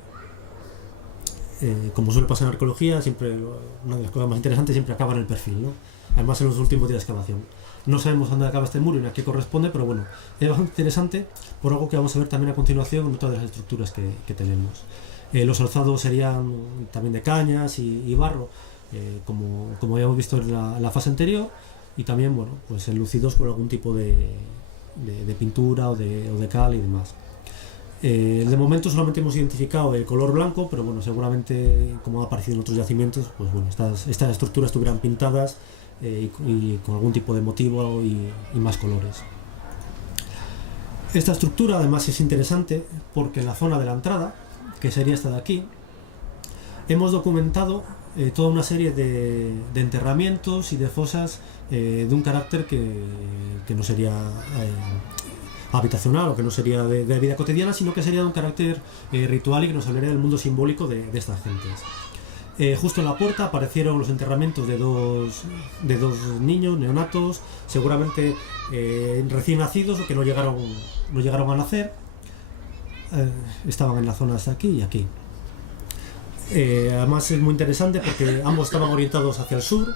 Como suele pasar en arqueología, siempre una de las cosas más interesantes siempre acaba en el perfil, ¿no? Además en los últimos días de excavación. No sabemos dónde acaba este muro y a qué corresponde, pero bueno, es bastante interesante por algo que vamos a ver también a continuación en otras de las estructuras que tenemos. Los alzados serían también de cañas y barro, como habíamos visto en la fase anterior, y también bueno, pues enlucidos con algún tipo de pintura o de cal y demás. De momento solamente hemos identificado el color blanco, pero bueno, seguramente como ha aparecido en otros yacimientos, pues bueno, estas estructuras estuvieran pintadas y con algún tipo de motivo y más colores. Esta estructura además es interesante porque en la zona de la entrada, que sería esta de aquí, hemos documentado toda una serie de enterramientos y de fosas de un carácter que no sería habitacional o que no sería de vida cotidiana, sino que sería de un carácter ritual y que nos hablaría del mundo simbólico de estas gentes. Justo en la puerta aparecieron los enterramientos de dos niños neonatos, seguramente recién nacidos o que no llegaron a nacer. Estaban en la zona hasta aquí y aquí. Además es muy interesante porque ambos estaban orientados hacia el sur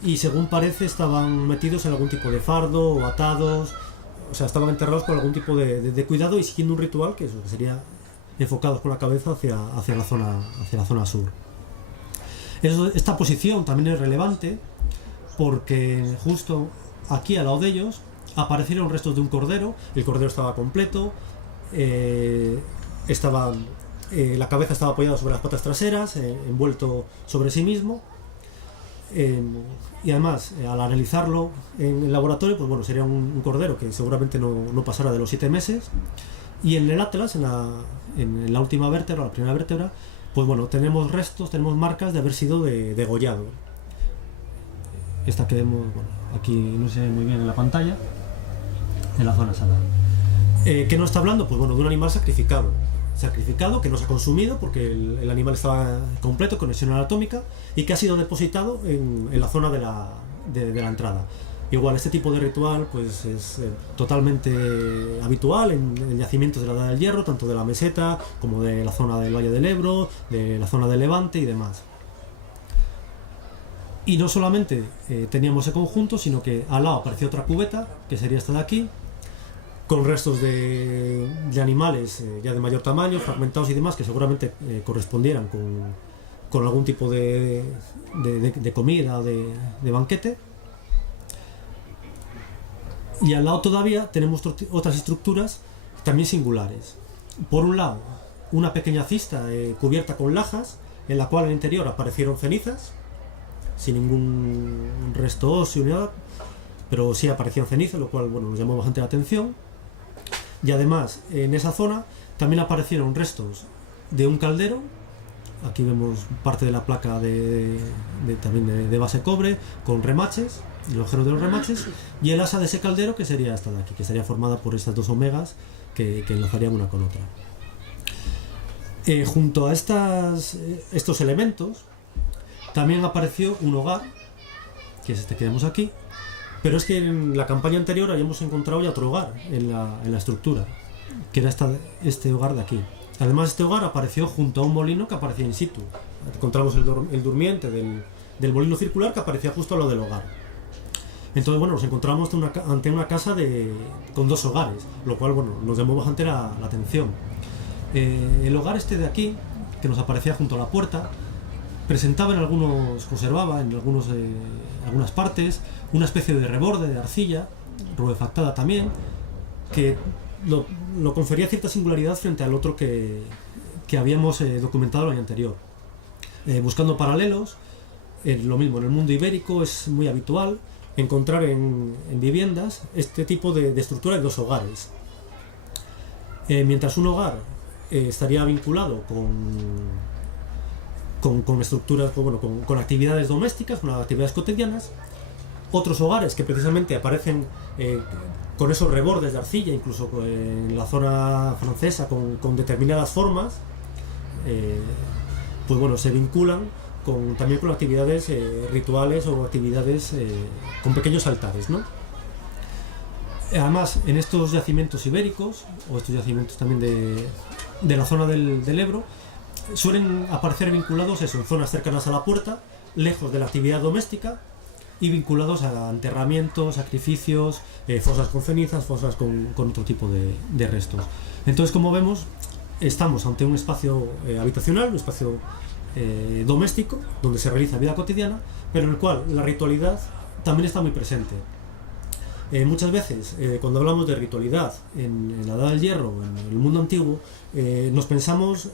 y según parece estaban metidos en algún tipo de fardo o atados, o sea, estaban enterrados con algún tipo de cuidado y siguiendo un ritual que sería enfocados con la cabeza hacia la zona sur. Esta posición también es relevante porque justo aquí al lado de ellos aparecieron restos de un cordero. El cordero estaba completo, la cabeza estaba apoyada sobre las patas traseras, envuelto sobre sí mismo, y además al analizarlo en el laboratorio, pues bueno, sería un cordero que seguramente no pasara de los 7 meses. Y en el atlas, en la última vértebra, la primera vértebra, pues bueno, tenemos marcas de haber sido degollado. Esta que vemos, bueno, aquí no se ve muy bien en la pantalla, en la zona salada. ¿Qué nos está hablando? Pues bueno, de un animal sacrificado que no se ha consumido porque el animal estaba completo, conexión anatómica, y que ha sido depositado en la zona de la entrada. Igual, este tipo de ritual pues es totalmente habitual en yacimientos de la Edad del Hierro, tanto de la meseta como de la zona del Valle del Ebro, de la zona del Levante y demás. Y no solamente teníamos ese conjunto, sino que al lado apareció otra cubeta, que sería esta de aquí, con restos de animales ya de mayor tamaño, fragmentados y demás, que seguramente correspondieran con algún tipo de comida, de banquete. Y al lado todavía tenemos otras estructuras también singulares. Por un lado, una pequeña cista cubierta con lajas, en la cual en el interior aparecieron cenizas, sin ningún resto óseo ni nada, pero sí aparecían cenizas, lo cual bueno, nos llamó bastante la atención. Y además, en esa zona también aparecieron restos de un caldero. Aquí vemos parte de la placa también de base cobre, con remaches, el agujero de los remaches, y el asa de ese caldero, que sería esta de aquí, que sería formada por estas dos omegas que enlazarían una con otra. Junto a estos elementos, también apareció un hogar, que es este que vemos aquí, pero es que en la campaña anterior habíamos encontrado ya otro hogar en la estructura, que era este hogar de aquí. Además, este hogar apareció junto a un molino que aparecía in situ. Encontramos el durmiente del molino circular que aparecía justo al lado del hogar. Entonces, bueno, nos encontramos ante una casa con dos hogares, lo cual, bueno, nos llamó bastante la atención. El hogar este de aquí, que nos aparecía junto a la puerta, conservaba en algunas partes una especie de reborde de arcilla, rubefactada también, que lo confería cierta singularidad frente al otro que habíamos documentado el año anterior. Buscando paralelos, lo mismo, en el mundo ibérico es muy habitual encontrar en viviendas este tipo de estructura de dos hogares. Mientras un hogar estaría vinculado con estructuras, pues bueno, con actividades domésticas, con actividades cotidianas, otros hogares que precisamente aparecen con esos rebordes de arcilla, incluso en la zona francesa con determinadas formas, pues bueno, se vinculan también con actividades rituales o actividades con pequeños altares, ¿no? Además, en estos yacimientos ibéricos, o estos yacimientos también de la zona del Ebro, suelen aparecer vinculados en zonas cercanas a la puerta, lejos de la actividad doméstica, y vinculados a enterramientos, sacrificios, fosas con cenizas, fosas con otro tipo de restos. Entonces, como vemos, estamos ante un espacio habitacional, un espacio doméstico, donde se realiza vida cotidiana, pero en el cual la ritualidad también está muy presente. Muchas veces, cuando hablamos de ritualidad en la Edad del Hierro, en el mundo antiguo, nos pensamos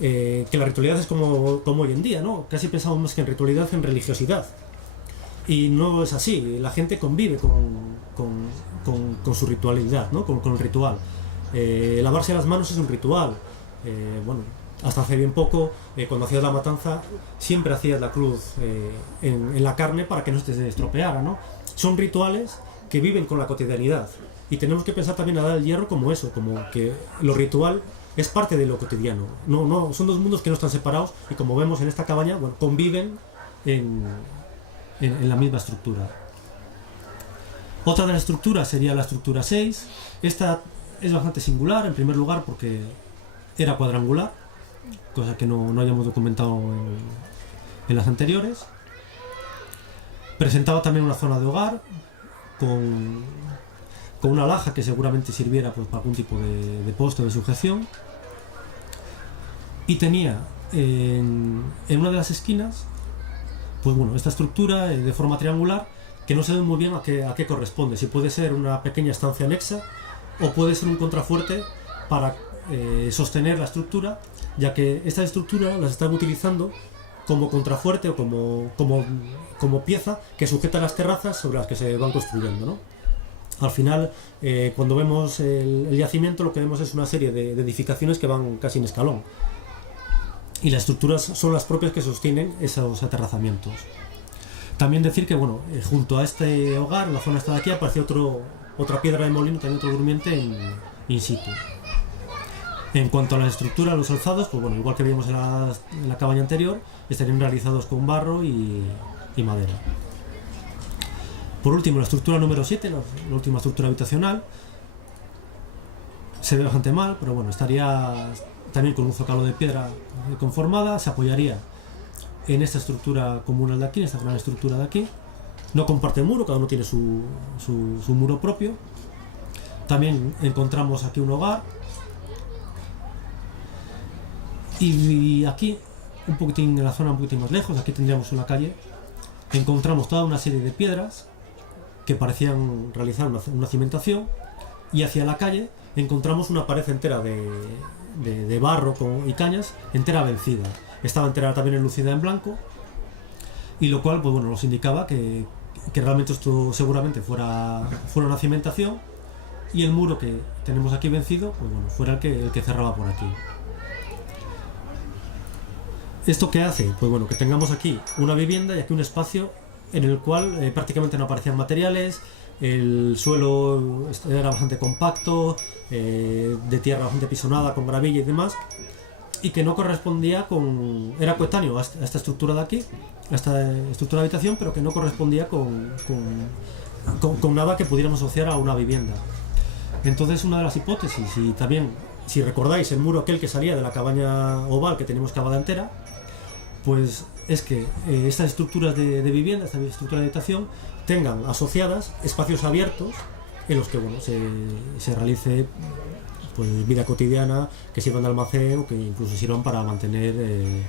que la ritualidad es como hoy en día, ¿no? Casi pensamos más que en ritualidad, en religiosidad. Y no es así, la gente convive con su ritualidad, ¿no? Con el ritual. Lavarse las manos es un ritual. Bueno, hasta hace bien poco, cuando hacías la matanza, siempre hacías la cruz en la carne para que no se estropeara, ¿no? Son rituales que viven con la cotidianidad. Y tenemos que pensar también en la Edad del Hierro como eso, como que lo ritual es parte de lo cotidiano. No, son dos mundos que no están separados y como vemos en esta cabaña, bueno, conviven en la misma estructura. Otra de las estructuras sería la estructura 6. Esta es bastante singular, en primer lugar porque era cuadrangular, cosa que no hayamos documentado en las anteriores. Presentaba también una zona de hogar con una laja que seguramente sirviera pues, para algún tipo de poste de sujeción. Y tenía en una de las esquinas, pues bueno, esta estructura de forma triangular que no se ve muy bien a qué corresponde. Si puede ser una pequeña estancia anexa o puede ser un contrafuerte para sostener la estructura, ya que esta estructura las están utilizando como contrafuerte o como pieza que sujeta las terrazas sobre las que se van construyendo, ¿no? Al final, cuando vemos el yacimiento, lo que vemos es una serie de edificaciones que van casi en escalón. Y las estructuras son las propias que sostienen esos aterrazamientos. También decir que, bueno, junto a este hogar, en la zona esta de aquí, apareció otra piedra de molino, también otro durmiente in situ. En cuanto a las estructuras, los alzados, pues bueno, igual que vimos en la cabaña anterior, estarían realizados con barro y madera. Por último, la estructura número 7, la última estructura habitacional, se ve bastante mal, pero bueno, estaría también con un zócalo de piedra conformada, se apoyaría en esta estructura comunal de aquí, en esta gran estructura de aquí. No comparte muro, cada uno tiene su muro propio. También encontramos aquí un hogar. Y aquí, un poquitín en la zona un poquitín más lejos, aquí tendríamos una calle, encontramos toda una serie de piedras que parecían realizar una cimentación, y hacia la calle encontramos una pared entera de barro y cañas, entera vencida. Estaba entera también enlucida en blanco, y lo cual pues bueno, nos indicaba que realmente esto seguramente fuera una cimentación, y el muro que tenemos aquí vencido pues bueno, fuera el que cerraba por aquí. ¿Esto qué hace? Pues bueno, que tengamos aquí una vivienda y aquí un espacio en el cual prácticamente no aparecían materiales, el suelo era bastante compacto, de tierra bastante pisonada, con gravilla y demás, y que no correspondía era coetáneo a esta estructura de aquí, a esta estructura de habitación, pero que no correspondía con nada que pudiéramos asociar a una vivienda. Entonces, una de las hipótesis, y también, si recordáis el muro aquel que salía de la cabaña oval que teníamos cavada entera, pues es que estas estructuras de vivienda, esta estructura de habitación, tengan asociadas espacios abiertos en los que bueno, se realice pues, vida cotidiana, que sirvan de almacén o que incluso sirvan para mantener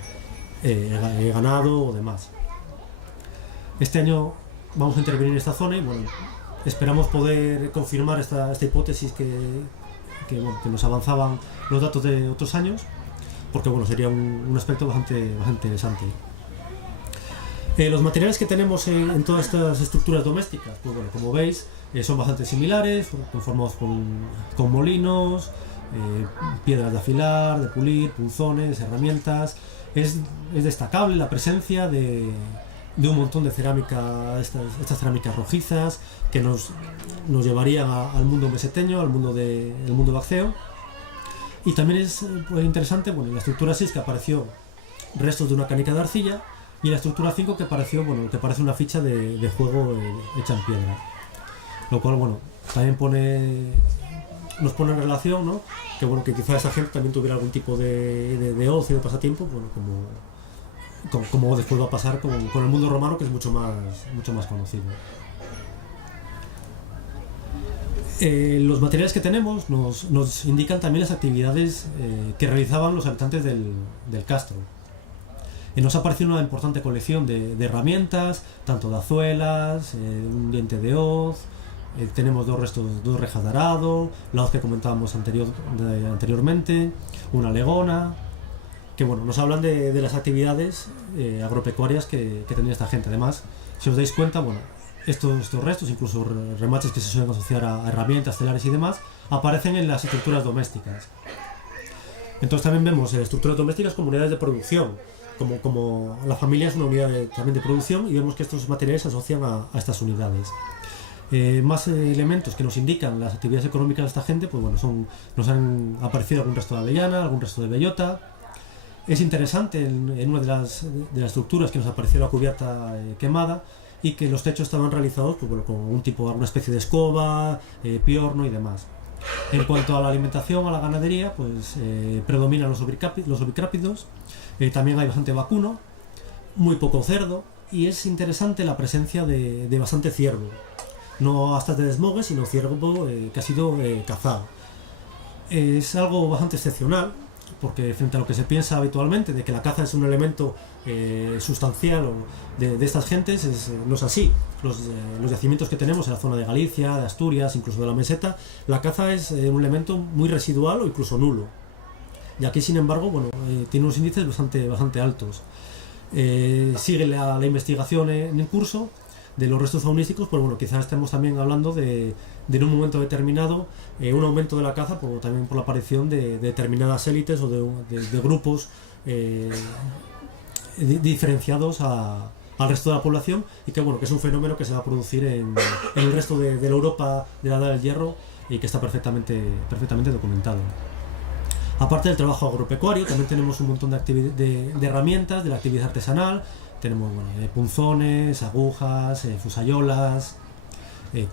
ganado o demás. Este año vamos a intervenir en esta zona y bueno, esperamos poder confirmar esta hipótesis que nos avanzaban los datos de otros años, porque bueno, sería un aspecto bastante interesante. Los materiales que tenemos en todas estas estructuras domésticas, pues bueno, como veis, son bastante similares, conformados con molinos, piedras de afilar, de pulir, punzones, herramientas. Es destacable la presencia de un montón de cerámica, estas cerámicas rojizas, que nos llevarían al mundo meseteño, al mundo vaceo. Y también es pues, interesante, bueno, en la estructura 6 que apareció restos de una canica de arcilla, y en la estructura 5 que apareció, bueno, que parece una ficha de juego hecha en piedra. Lo cual, bueno, también nos pone en relación, ¿no? Que bueno, que quizá esa gente también tuviera algún tipo de ocio, de pasatiempo, bueno, como después va a pasar con el mundo romano, que es mucho más conocido. Los materiales que tenemos nos indican también las actividades que realizaban los habitantes del castro. Nos ha aparecido una importante colección de herramientas, tanto de azuelas, un diente de hoz, tenemos dos rejas de arado, la hoz que comentábamos anteriormente, una legona, que bueno, nos hablan de las actividades agropecuarias que tenía esta gente. Además, si os dais cuenta, bueno, estos restos, incluso remaches que se suelen asociar a herramientas, telares y demás, aparecen en las estructuras domésticas. Entonces también vemos estructuras domésticas como unidades de producción, como la familia es una unidad también de producción, y vemos que estos materiales se asocian a estas unidades. Más elementos que nos indican las actividades económicas de esta gente, pues bueno, nos han aparecido algún resto de avellana, algún resto de bellota. Es interesante en una de las estructuras que nos apareció la cubierta quemada, y que los techos estaban realizados pues, bueno, con alguna especie de escoba, piorno y demás. En cuanto a la alimentación, a la ganadería, pues predominan los ovicrápidos, también hay bastante vacuno, muy poco cerdo, y es interesante la presencia de bastante ciervo. No hasta de desmogue, sino ciervo que ha sido cazado. Es algo bastante excepcional, porque frente a lo que se piensa habitualmente de que la caza es un elemento sustancial de estas gentes, no es así. Los yacimientos que tenemos en la zona de Galicia, de Asturias, incluso de la meseta, la caza es un elemento muy residual o incluso nulo. Y aquí, sin embargo, bueno, tiene unos índices bastante altos. Sigue la investigación en curso de los restos faunísticos, pues bueno, quizás estemos también hablando de en un momento determinado un aumento de la caza, también por la aparición de determinadas élites o de grupos diferenciados al resto de la población, y que bueno, que es un fenómeno que se va a producir en el resto de la Europa de la Edad del Hierro, y que está perfectamente documentado. Aparte del trabajo agropecuario, también tenemos un montón de herramientas de la actividad artesanal. Tenemos punzones, agujas, fusayolas,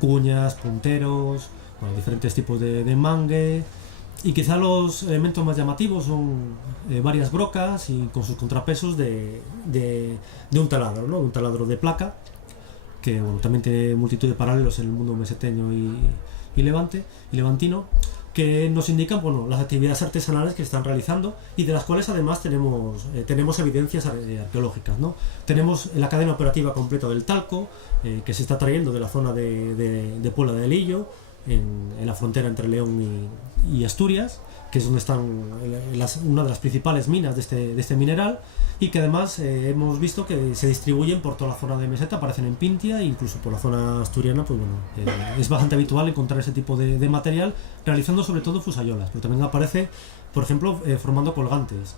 cuñas, punteros, diferentes tipos de mangue, y quizá los elementos más llamativos son varias brocas y con sus contrapesos de un taladro, ¿no? Un taladro de placa, que bueno, también tiene multitud de paralelos en el mundo meseteño y levantino, que nos indican bueno, las actividades artesanales que están realizando, y de las cuales además tenemos evidencias arqueológicas, ¿no? Tenemos la cadena operativa completa del talco, que se está trayendo de la zona de Puebla de Lillo, en la frontera entre León y Asturias, que es donde están una de las principales minas de este mineral, y que además hemos visto que se distribuyen por toda la zona de meseta, aparecen en Pintia, e incluso por la zona asturiana. Pues bueno, es bastante habitual encontrar ese tipo de material, realizando sobre todo fusayolas, pero también aparece, por ejemplo, formando colgantes.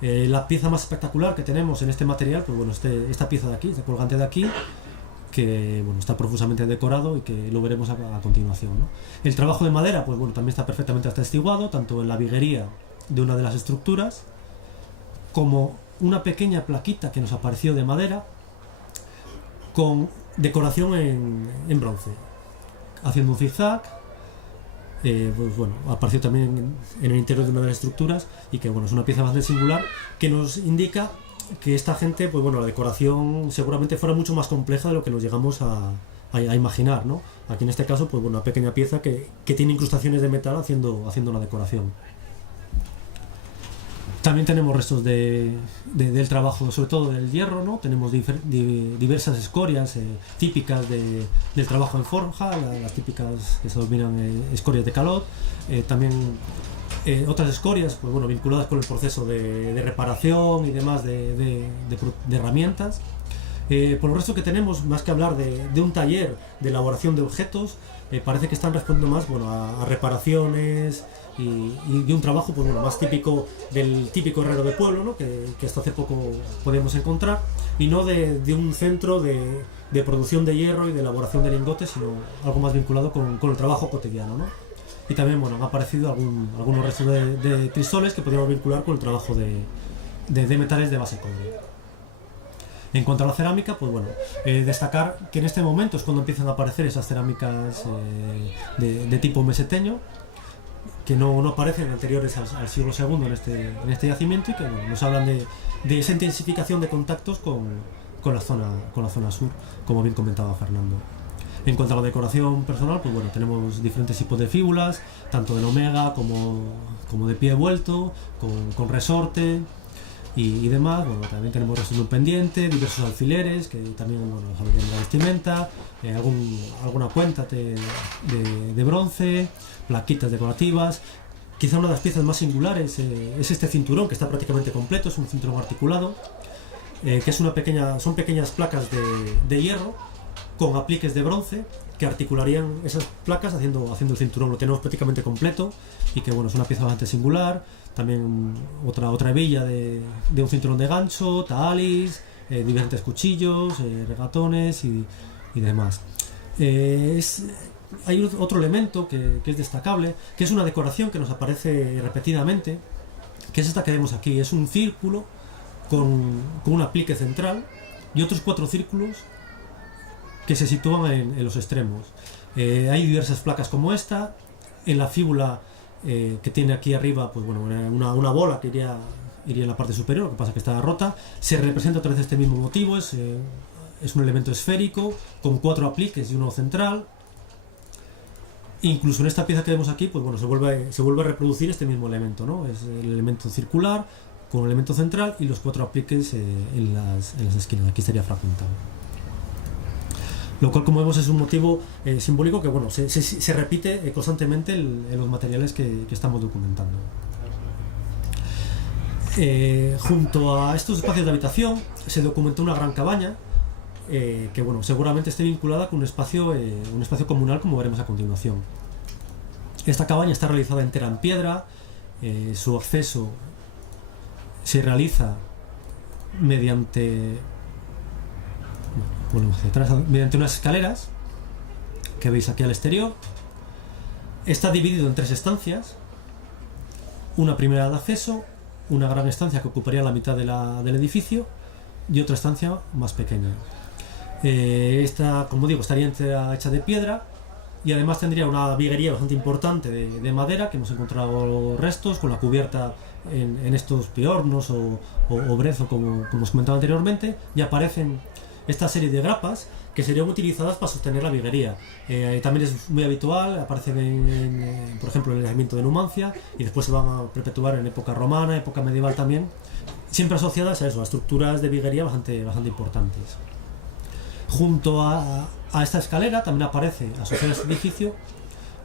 La pieza más espectacular que tenemos en este material, pues bueno, esta pieza de aquí, este colgante de aquí, que bueno, está profusamente decorado y que lo veremos a continuación, ¿no? El trabajo de madera, pues bueno, también está perfectamente atestiguado, tanto en la viguería de una de las estructuras, como una pequeña plaquita que nos apareció de madera con decoración en bronce, haciendo un zigzag. Pues bueno, apareció también en el interior de una de las estructuras, y que bueno, es una pieza bastante singular que nos indica que esta gente, pues bueno, la decoración seguramente fuera mucho más compleja de lo que nos llegamos a imaginar, ¿no? Aquí en este caso, pues bueno, una pequeña pieza que tiene incrustaciones de metal haciendo la decoración. También tenemos restos del trabajo, sobre todo del hierro, ¿no? Tenemos diversas escorias típicas del trabajo en forja, las típicas que se denominan escorias de calot, también otras escorias, pues bueno, vinculadas con el proceso de reparación y demás de herramientas. Por lo resto que tenemos, más que hablar de un taller de elaboración de objetos, parece que están respondiendo más bueno, a reparaciones y de un trabajo pues, bueno, más típico del típico herrero de pueblo, ¿no? que hasta hace poco podíamos encontrar, y no de un centro de producción de hierro y de elaboración de lingotes, sino algo más vinculado con el trabajo cotidiano, ¿no? Y también bueno, han aparecido algunos restos de crisoles que podríamos vincular con el trabajo de metales de base cobre. En cuanto a la cerámica, pues bueno, destacar que en este momento es cuando empiezan a aparecer esas cerámicas de tipo meseteño, que no aparecen anteriores al siglo II en este yacimiento, y que bueno, nos hablan de esa intensificación de contactos con la zona sur, como bien comentaba Fernando. En cuanto a la decoración personal, pues bueno, tenemos diferentes tipos de fíbulas, tanto de omega como de pie vuelto, con resorte y demás. Bueno, también tenemos restos de un pendiente, diversos alfileres que también bueno, nos hablan de la vestimenta, alguna cuenta de bronce, plaquitas decorativas. Quizá una de las piezas más singulares es este cinturón, que está prácticamente completo, es un cinturón articulado, que es son pequeñas placas de hierro con apliques de bronce que articularían esas placas haciendo el cinturón. Lo tenemos prácticamente completo, y que bueno, es una pieza bastante singular. También otra hebilla de un cinturón de gancho, taalis, diferentes cuchillos, regatones y demás. Hay otro elemento que es destacable, que es una decoración que nos aparece repetidamente, que es esta que vemos aquí. Es un círculo con un aplique central y otros 4 círculos que se sitúan en los extremos. Hay diversas placas como esta. En la fíbula que tiene aquí arriba, pues bueno, una bola que iría en la parte superior, lo que pasa que está rota. Se representa otra vez este mismo motivo, es un elemento esférico con 4 apliques y uno central. Incluso en esta pieza que vemos aquí, pues bueno, se vuelve a reproducir este mismo elemento, ¿no? Es el elemento circular con el elemento central y los 4 apliques en las esquinas. Aquí estaría fragmentado. Lo cual, como vemos, es un motivo simbólico que bueno, se repite constantemente en los materiales que estamos documentando. Junto a estos espacios de habitación se documentó una gran cabaña que bueno, seguramente esté vinculada con un espacio comunal, como veremos a continuación. Esta cabaña está realizada entera en piedra. Su acceso se realiza mediante unas escaleras que veis aquí al exterior. Está dividido en 3 estancias: una primera de acceso, una gran estancia que ocuparía la mitad del edificio y otra estancia más pequeña. Esta, como digo, estaría hecha de piedra y además tendría una viguería bastante importante de madera, que hemos encontrado restos, con la cubierta en estos piornos o brezo, como os comentaba anteriormente, y aparecen esta serie de grapas que serían utilizadas para sostener la viguería. También es muy habitual, aparecen por ejemplo en el yacimiento de Numancia, y después se van a perpetuar en época romana, época medieval también, siempre asociadas a eso, a estructuras de viguería bastante importantes. Junto a esta escalera también aparece, asociado a este edificio,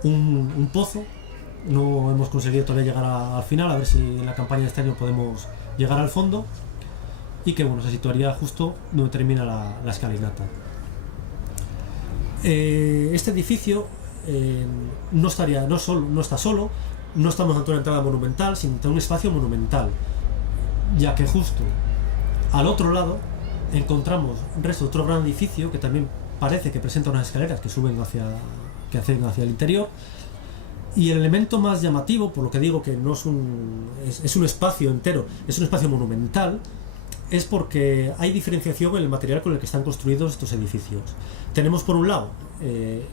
un pozo. No hemos conseguido todavía llegar al final, a ver si en la campaña de este año podemos llegar al fondo, y que bueno, se situaría justo donde termina la escalinata. Este edificio no está solo, no estamos ante una entrada monumental, sino ante un espacio monumental, ya que justo al otro lado encontramos resto de otro gran edificio que también parece que presenta unas escaleras que suben que hacen hacia el interior. Y el elemento más llamativo, por lo que digo que no es un espacio entero, es un espacio monumental, es porque hay diferenciación en el material con el que están construidos estos edificios. Tenemos por un lado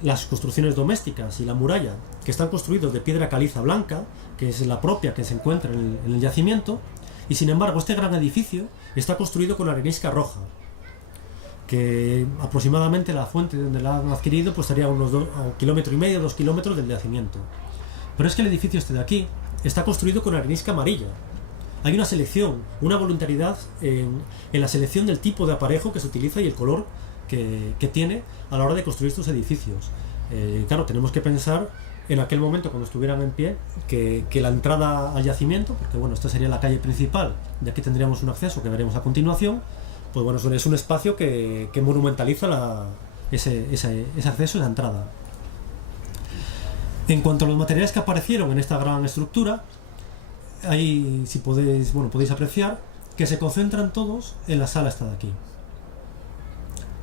las construcciones domésticas y la muralla, que están construidos de piedra caliza blanca, que es la propia que se encuentra en el yacimiento, y sin embargo este gran edificio está construido con arenisca roja, que aproximadamente la fuente donde la han adquirido pues estaría a unos 1,5 kilómetros, 2 kilómetros del yacimiento. Pero es que el edificio este de aquí está construido con arenisca amarilla. Hay una selección, una voluntariedad en la selección del tipo de aparejo que se utiliza y el color que tiene a la hora de construir estos edificios. Claro, tenemos que pensar en aquel momento, cuando estuvieran en pie, que la entrada al yacimiento, porque bueno, esta sería la calle principal, de aquí tendríamos un acceso que veremos a continuación, pues bueno, es un espacio que monumentaliza ese acceso y la entrada. En cuanto a los materiales que aparecieron en esta gran estructura, ahí, si podéis apreciar que se concentran todos en la sala esta de aquí.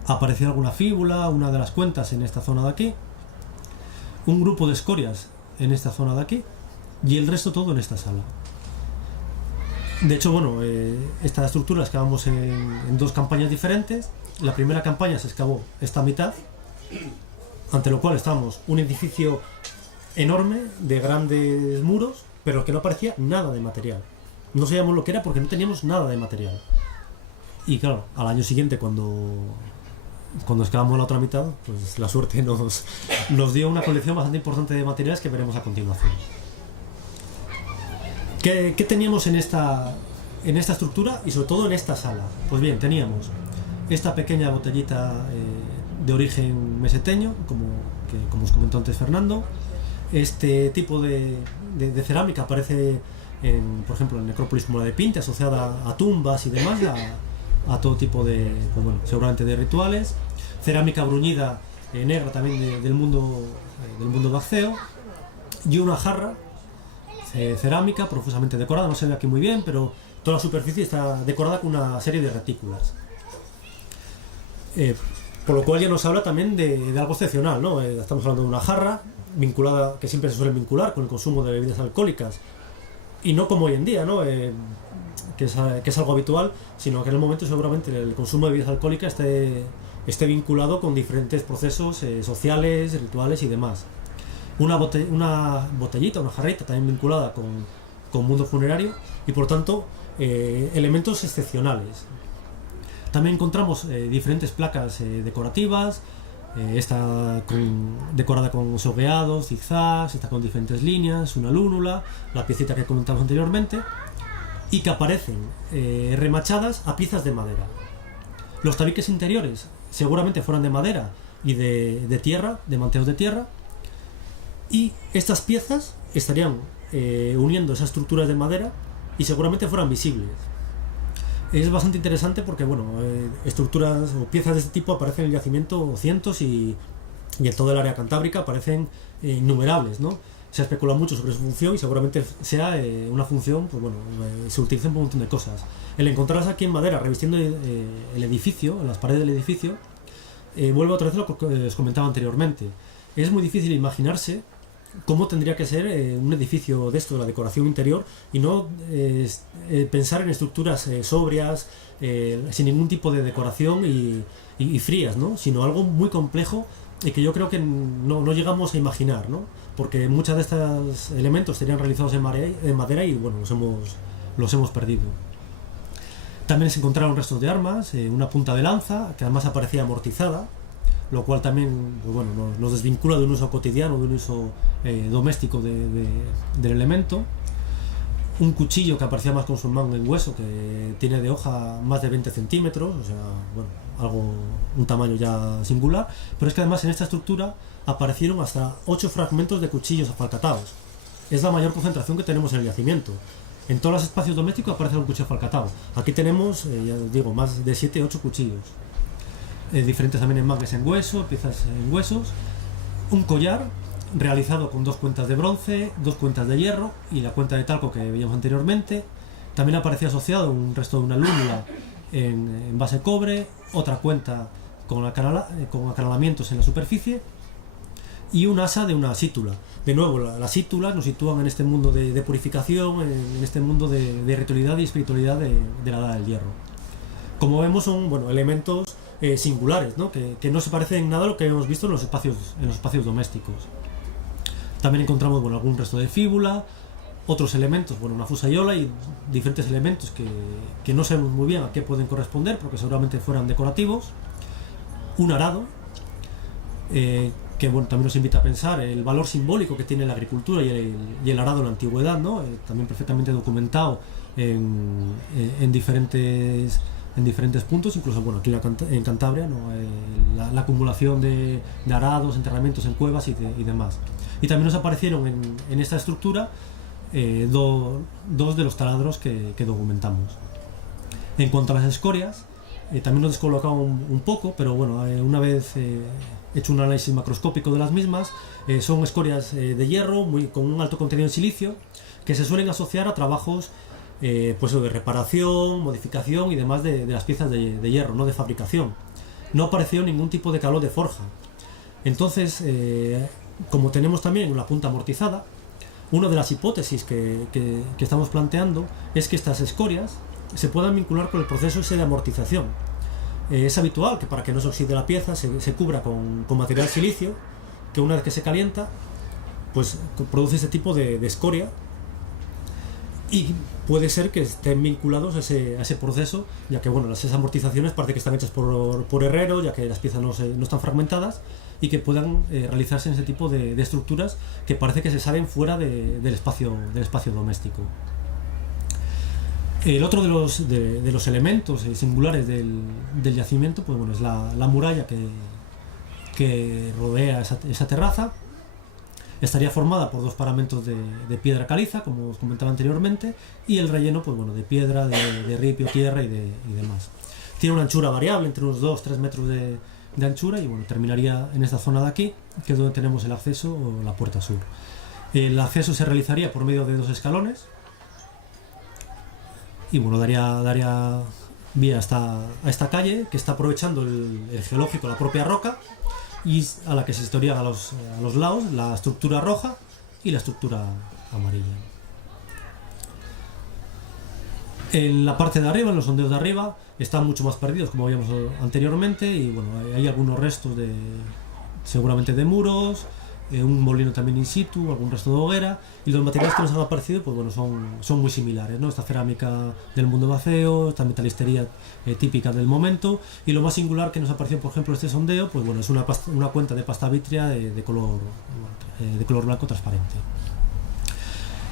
Apareció alguna fíbula, una de las cuentas en esta zona de aquí, un grupo de escorias en esta zona de aquí y el resto todo en esta sala. De hecho, bueno, esta estructura la excavamos en 2 campañas diferentes. La primera campaña se excavó esta mitad, ante lo cual estamos un edificio enorme de grandes muros, pero que no aparecía nada de material. No sabíamos lo que era porque no teníamos nada de material. Y claro, al año siguiente, cuando excavamos la otra mitad, pues la suerte nos dio una colección bastante importante de materiales que veremos a continuación. ¿Qué teníamos en esta estructura y sobre todo en esta sala? Pues bien, teníamos esta pequeña botellita de origen meseteño, como os comentó antes Fernando. Este tipo de cerámica aparece por ejemplo, en necrópolis como la de Pinte, asociada a tumbas y demás, a todo tipo de, pues bueno, seguramente de rituales. Cerámica bruñida negra también del mundo vaceo, y una jarra cerámica profusamente decorada, no se ve aquí muy bien, pero toda la superficie está decorada con una serie de retículas. Por lo cual ya nos habla también de algo excepcional, ¿no? Estamos hablando de una jarra vinculada, que siempre se suele vincular con el consumo de bebidas alcohólicas, y no como hoy en día, ¿no? Que es algo habitual, sino que en el momento seguramente el consumo de bebidas alcohólicas esté vinculado con diferentes procesos sociales, rituales y demás. Una botellita, una jarrita también vinculada con mundo funerario y por tanto elementos excepcionales. También encontramos diferentes placas decorativas, esta decorada con sogueados, zigzags, esta con diferentes líneas, una lúnula, la piecita que comentamos anteriormente, y que aparecen remachadas a piezas de madera. Los tabiques interiores seguramente fueran de madera y de tierra, de manteos de tierra, y estas piezas estarían uniendo esas estructuras de madera y seguramente fueran visibles. Es bastante interesante porque, bueno, estructuras o piezas de este tipo aparecen en el yacimiento cientos y en todo el área cantábrica aparecen innumerables, ¿no? Se especula mucho sobre su función y seguramente sea una función, pues bueno, se utiliza en un montón de cosas. El encontrarlas aquí en madera, revistiendo el edificio, las paredes del edificio, vuelve otra vez a lo que les comentaba anteriormente. Es muy difícil imaginarse cómo tendría que ser un edificio de esto, la decoración interior, y no pensar en estructuras sobrias, sin ningún tipo de decoración y frías, ¿no? Sino algo muy complejo y que yo creo que no llegamos a imaginar, ¿no? Porque muchos de estos elementos serían realizados en madera y bueno, los hemos perdido. También se encontraron restos de armas, una punta de lanza que además aparecía amortizada, lo cual también, pues bueno, nos desvincula de un uso cotidiano, de un uso doméstico del elemento. Un cuchillo que aparecía más con su mango en hueso, que tiene de hoja más de 20 centímetros, o sea, bueno, un tamaño ya singular, pero es que además en esta estructura aparecieron hasta 8 fragmentos de cuchillos afalcatados. Es la mayor concentración que tenemos en el yacimiento. En todos los espacios domésticos aparece un cuchillo afalcatado. Aquí tenemos, ya os digo, más de 7-8 cuchillos. Diferentes también en mangas en hueso, piezas en huesos. Un collar realizado con 2 cuentas de bronce, 2 cuentas de hierro y la cuenta de talco que veíamos anteriormente. También aparecía asociado un resto de una lúnula en base de cobre, otra cuenta con acanalamientos en la superficie y un asa de una sítula. De nuevo, las sítulas nos sitúan en este mundo de purificación, en este mundo de ritualidad y espiritualidad de la Edad del Hierro. Como vemos, son elementos singulares, ¿no? Que no se parecen en nada a lo que hemos visto en los espacios domésticos. También encontramos algún resto de fíbula, otros elementos, una fusayola y diferentes elementos que no sabemos muy bien a qué pueden corresponder, porque seguramente fueran decorativos. Un arado, que también nos invita a pensar el valor simbólico que tiene la agricultura y el arado en la antigüedad, ¿no? También perfectamente documentado en diferentes puntos, incluso aquí en Cantabria, ¿no? La acumulación de arados, enterramientos en cuevas y demás. Y también nos aparecieron en esta estructura dos de los taladros que documentamos. En cuanto a las escorias, también nos descolocaba un poco, pero una vez hecho un análisis macroscópico de las mismas, son escorias de hierro con un alto contenido en silicio que se suelen asociar a trabajos pues de reparación, modificación y demás de las piezas de hierro, no de fabricación. No apareció ningún tipo de calor de forja. Entonces, como tenemos también una punta amortizada, una de las hipótesis que estamos planteando es que estas escorias se puedan vincular con el proceso ese de amortización. Es habitual que para que no se oxide la pieza se cubra con material silicio, que una vez que se calienta, pues produce este tipo de escoria, y puede ser que estén vinculados a ese proceso, ya que esas amortizaciones parece que están hechas por herreros, ya que las piezas no están fragmentadas, y que puedan realizarse en ese tipo de estructuras que parece que se salen fuera del espacio doméstico. El otro de los elementos singulares del yacimiento es la muralla que rodea esa terraza. Estaría formada por 2 paramentos de piedra caliza, como os comentaba anteriormente, y el relleno de piedra, de ripio, tierra y demás. Tiene una anchura variable, entre unos 2-3 metros de anchura, y terminaría en esta zona de aquí, que es donde tenemos el acceso o la puerta sur. El acceso se realizaría por medio de 2 escalones, y daría vía a esta calle que está aprovechando el geológico, la propia roca, y a la que se historian a los lados la estructura roja y la estructura amarilla. En la parte de arriba, en los sondeos de arriba, están mucho más perdidos, como veíamos anteriormente, y bueno, hay algunos restos seguramente de muros, un molino también in situ, algún resto de hoguera, y los materiales que nos han aparecido pues bueno, son muy similares, ¿no? Esta cerámica del mundo vacío, esta metalistería típica del momento, y lo más singular que nos apareció, por ejemplo, este sondeo, pues bueno, es una cuenta de pasta vítrea de color blanco transparente.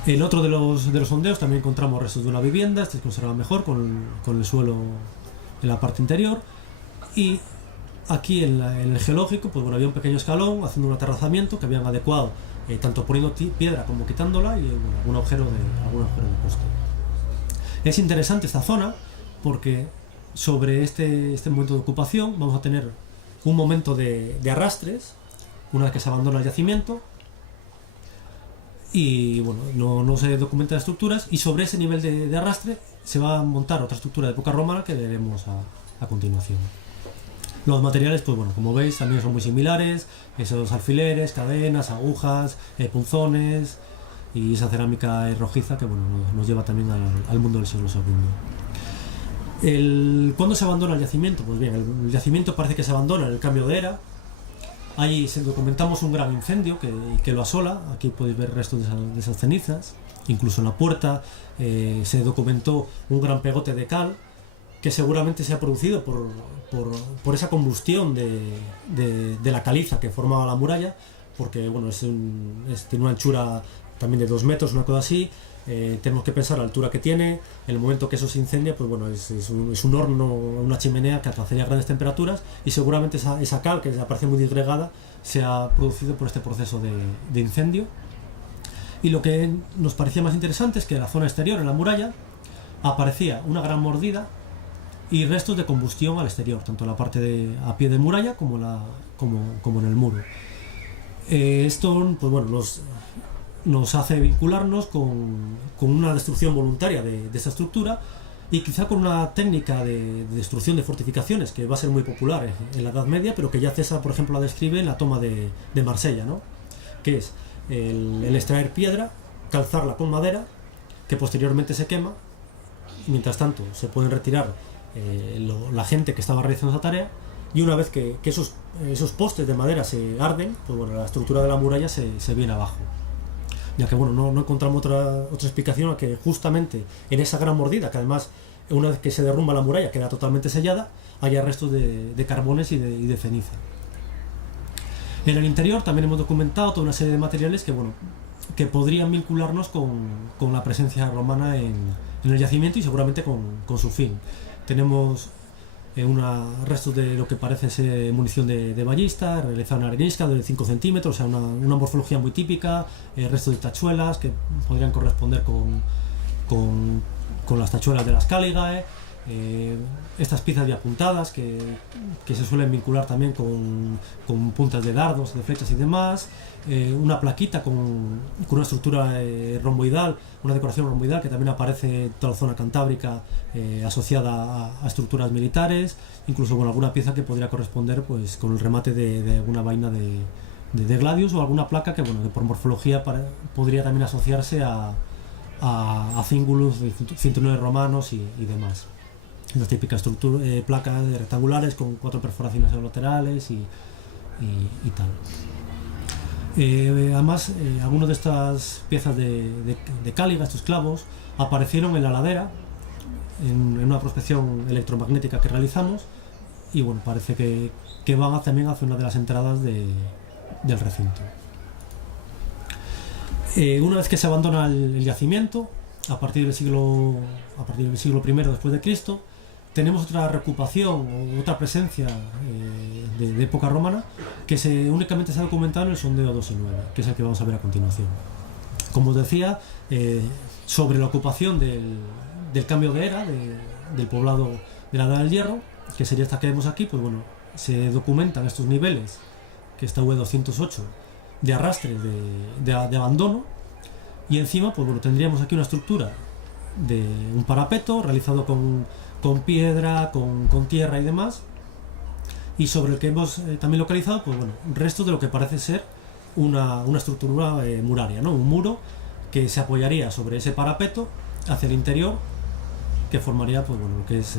En otro de los sondeos también encontramos restos de una vivienda, este se conserva mejor con el suelo en la parte interior, y aquí en el geológico pues bueno, había un pequeño escalón haciendo un aterrazamiento que habían adecuado tanto poniendo piedra como quitándola, y bueno, algún agujero de poste. Es interesante esta zona porque sobre este momento de ocupación vamos a tener un momento de arrastres una vez que se abandona el yacimiento, y bueno, no se documentan estructuras, y sobre ese nivel de arrastre se va a montar otra estructura de época romana que veremos a continuación. Los materiales, pues bueno, como veis, también son muy similares, esos alfileres, cadenas, agujas, punzones y esa cerámica rojiza que bueno, nos lleva también al mundo del siglo II. ¿Cuándo se abandona el yacimiento? Pues bien, el yacimiento parece que se abandona en el cambio de era. Ahí documentamos un gran incendio que lo asola. Aquí podéis ver restos de esas cenizas. Incluso en la puerta se documentó un gran pegote de cal que seguramente se ha producido por esa combustión de la caliza que formaba la muralla, porque bueno, tiene una anchura también de 2 metros, una cosa así. Tenemos que pensar la altura que tiene. En el momento que eso se incendia, pues bueno, es un horno, una chimenea que alcanzaría grandes temperaturas, y seguramente esa cal, que aparece muy disgregada, se ha producido por este proceso de incendio. Y lo que nos parecía más interesante es que en la zona exterior, en la muralla, aparecía una gran mordida y restos de combustión al exterior, tanto en la parte a pie de muralla como en el muro. Esto pues bueno, nos hace vincularnos con una destrucción voluntaria de esta estructura, y quizá con una técnica de destrucción de fortificaciones que va a ser muy popular en la Edad Media, pero que ya César, por ejemplo, la describe en la toma de Marsella, ¿no? Que es el extraer piedra, calzarla con madera, que posteriormente se quema, y mientras tanto se pueden retirar la gente que estaba realizando esa tarea, y una vez que esos postes de madera se arden, pues bueno, la estructura de la muralla se viene abajo. Ya que bueno, no encontramos otra explicación a que justamente en esa gran mordida, que además una vez que se derrumba la muralla queda totalmente sellada, haya restos de carbones y de ceniza. En el interior también hemos documentado toda una serie de materiales que podrían vincularnos con la presencia romana en el yacimiento, y seguramente con su fin. Tenemos restos de lo que parece ser munición de ballista, realizada en arenisca de 5 centímetros, o sea, una morfología muy típica, restos de tachuelas que podrían corresponder con las tachuelas de las Cáligae, estas piezas de apuntadas que se suelen vincular también con puntas de dardos, de flechas y demás, una plaquita con una estructura romboidal, una decoración romboidal que también aparece en toda la zona cantábrica, asociada a estructuras militares, incluso con alguna pieza que podría corresponder pues con el remate de alguna vaina de gladius, o alguna placa que por morfología podría también asociarse a cíngulos de cinturones romanos y demás. Las típicas placas rectangulares con 4 perforaciones a los laterales y tal. Además, algunas de estas piezas de cáliga, estos clavos, aparecieron en la ladera en una prospección electromagnética que realizamos, y bueno, parece que van también hacia una de las entradas del recinto. Una vez que se abandona el yacimiento, a partir del siglo I después de Cristo, tenemos otra reocupación o otra presencia de época romana que únicamente se ha documentado en el sondeo 2 y 9, que es el que vamos a ver a continuación. Como os decía, sobre la ocupación del cambio de era, del poblado de la Edad del Hierro, que sería esta que vemos aquí, pues bueno, se documentan estos niveles, que está V208, de arrastre, de abandono, y encima pues bueno, tendríamos aquí una estructura de un parapeto realizado con con piedra, con tierra y demás, y sobre el que hemos también localizado, pues bueno, restos de lo que parece ser una estructura muraria, ¿no? Un muro que se apoyaría sobre ese parapeto hacia el interior, que formaría, pues bueno, lo que es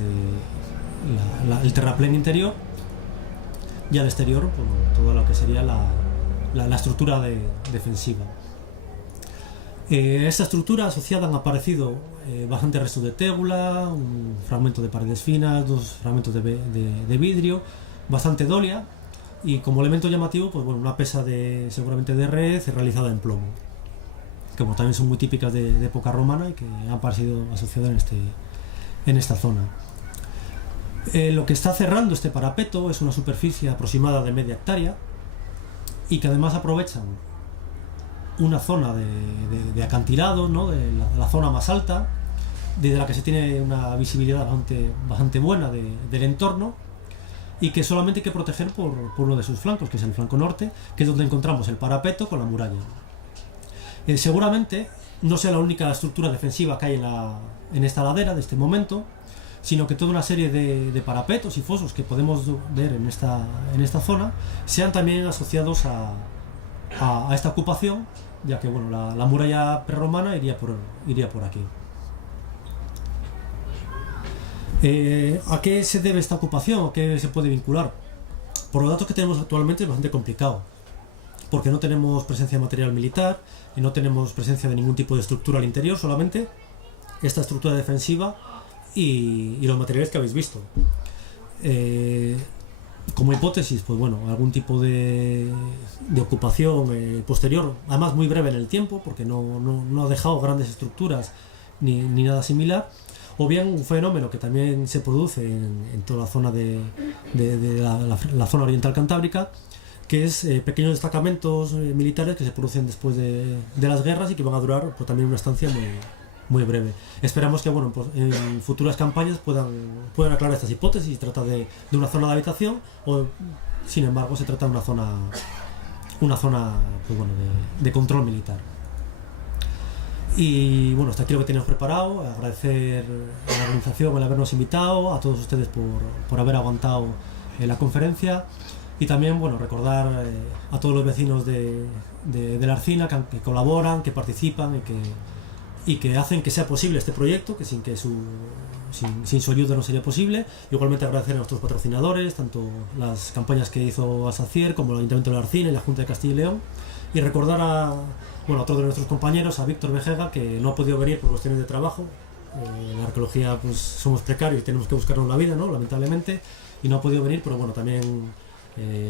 el terraplén interior, y al exterior, pues bueno, todo lo que sería la estructura defensiva. Esta estructura asociada han aparecido bastantes restos de tegula, un fragmento de paredes finas, 2 fragmentos de vidrio, bastante dolia, y como elemento llamativo, pues bueno, una pesa seguramente de red realizada en plomo, que como también son muy típicas de época romana y que han aparecido asociadas en esta zona. Lo que está cerrando este parapeto es una superficie aproximada de media hectárea, y que además aprovechan una zona de acantilado, ¿no? De la zona más alta, desde la que se tiene una visibilidad bastante buena del entorno, y que solamente hay que proteger por uno de sus flancos, que es el flanco norte, que es donde encontramos el parapeto con la muralla. Seguramente no sea la única estructura defensiva que hay en esta ladera de este momento, sino que toda una serie de parapetos y fosos que podemos ver en esta zona sean también asociados a esta ocupación, ya que bueno, la muralla prerromana iría por aquí. ¿A qué se debe esta ocupación? ¿A qué se puede vincular? Por los datos que tenemos actualmente es bastante complicado, porque no tenemos presencia de material militar y no tenemos presencia de ningún tipo de estructura al interior, solamente esta estructura defensiva y los materiales que habéis visto. Como hipótesis, pues bueno, algún tipo de ocupación posterior, además muy breve en el tiempo, porque no ha dejado grandes estructuras ni nada similar, o bien un fenómeno que también se produce en toda la zona de la zona oriental cantábrica, que es pequeños destacamentos militares que se producen después de las guerras y que van a durar pues, también una estancia muy breve. Esperamos que bueno, pues, en futuras campañas puedan aclarar estas hipótesis. Se trata de una zona de habitación o, sin embargo, se trata de una zona pues, bueno, de control militar. Y bueno, hasta aquí lo que teníamos preparado. Agradecer a la organización el habernos invitado, a todos ustedes por haber aguantado la conferencia, y también bueno, recordar a todos los vecinos de la Arcina que colaboran, que participan y que hacen que sea posible este proyecto, que sin su ayuda no sería posible. Igualmente agradecer a nuestros patrocinadores, tanto las campañas que hizo Asacier como el Ayuntamiento de la Arcina y la Junta de Castilla y León, y recordar a otro de nuestros compañeros, a Víctor Vejega, que no ha podido venir por cuestiones de trabajo. En la arqueología pues somos precarios y tenemos que buscarnos la vida, ¿no? Lamentablemente, y no ha podido venir, pero bueno, también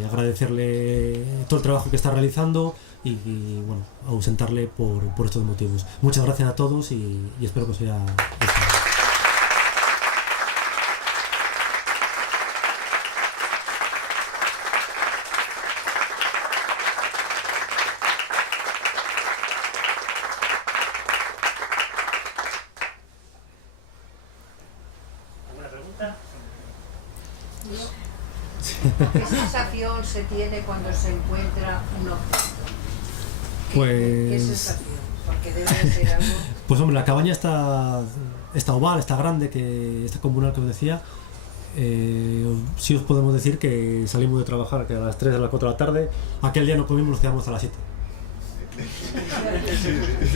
agradecerle todo el trabajo que está realizando y bueno, ausentarle por estos motivos. Muchas gracias a todos y espero que os haya gustado. ¿Qué sensación se tiene cuando se encuentra un objeto? ¿Qué sensación? Porque debe ser algo... Pues hombre, la cabaña está oval, está grande, que está comunal, que os decía. Sí os podemos decir que salimos de trabajar que a las 3 a las 4 de la tarde. Aquel día no comimos, nos quedamos hasta las 7.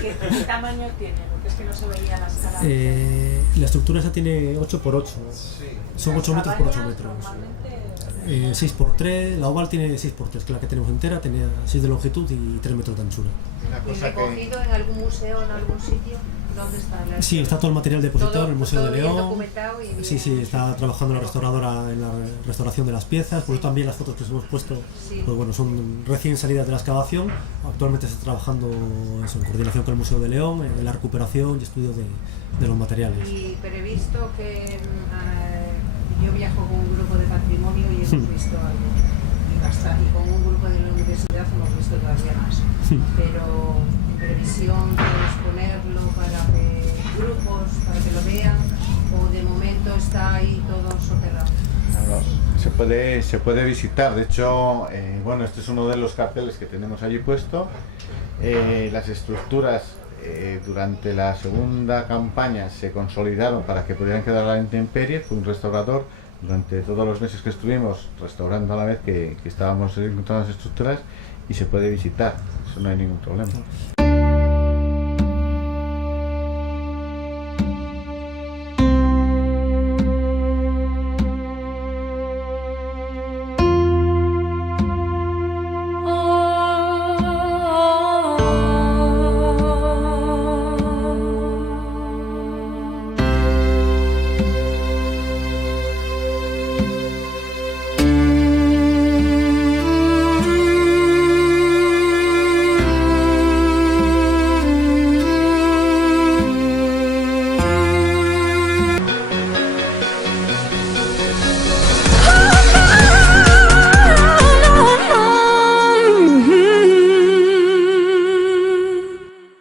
¿Qué tamaño tiene? Porque es que no se veía las caras. La estructura esa tiene 8x8. Son 8 metros por 8 metros. 6x3, la oval tiene 6x3, que es la que tenemos entera, tenía 6 de longitud y 3 metros de anchura. ¿Y recogido en algún museo, en algún sitio? ¿Dónde está? Sí, está todo el material depositado en el Museo de León. Sí, está trabajando la restauradora en la restauración de las piezas, por eso también las fotos que os hemos puesto pues bueno, son recién salidas de la excavación. Actualmente se está trabajando eso, en coordinación con el Museo de León, en la recuperación y estudio de los materiales. Pero he visto que yo viajo con un grupo de patrimonio y hemos visto algo, y con un grupo de la universidad hemos visto todavía más, pero en previsión de exponerlo para grupos, para que lo vean, o de momento está ahí todo soterrado. Se puede visitar, de hecho, bueno, este es uno de los carteles que tenemos allí puesto. Las estructuras durante la segunda campaña se consolidaron para que pudieran quedar a la intemperie. Fue un restaurador durante todos los meses que estuvimos restaurando a la vez que estábamos encontrando las estructuras, y se puede visitar, eso no hay ningún problema.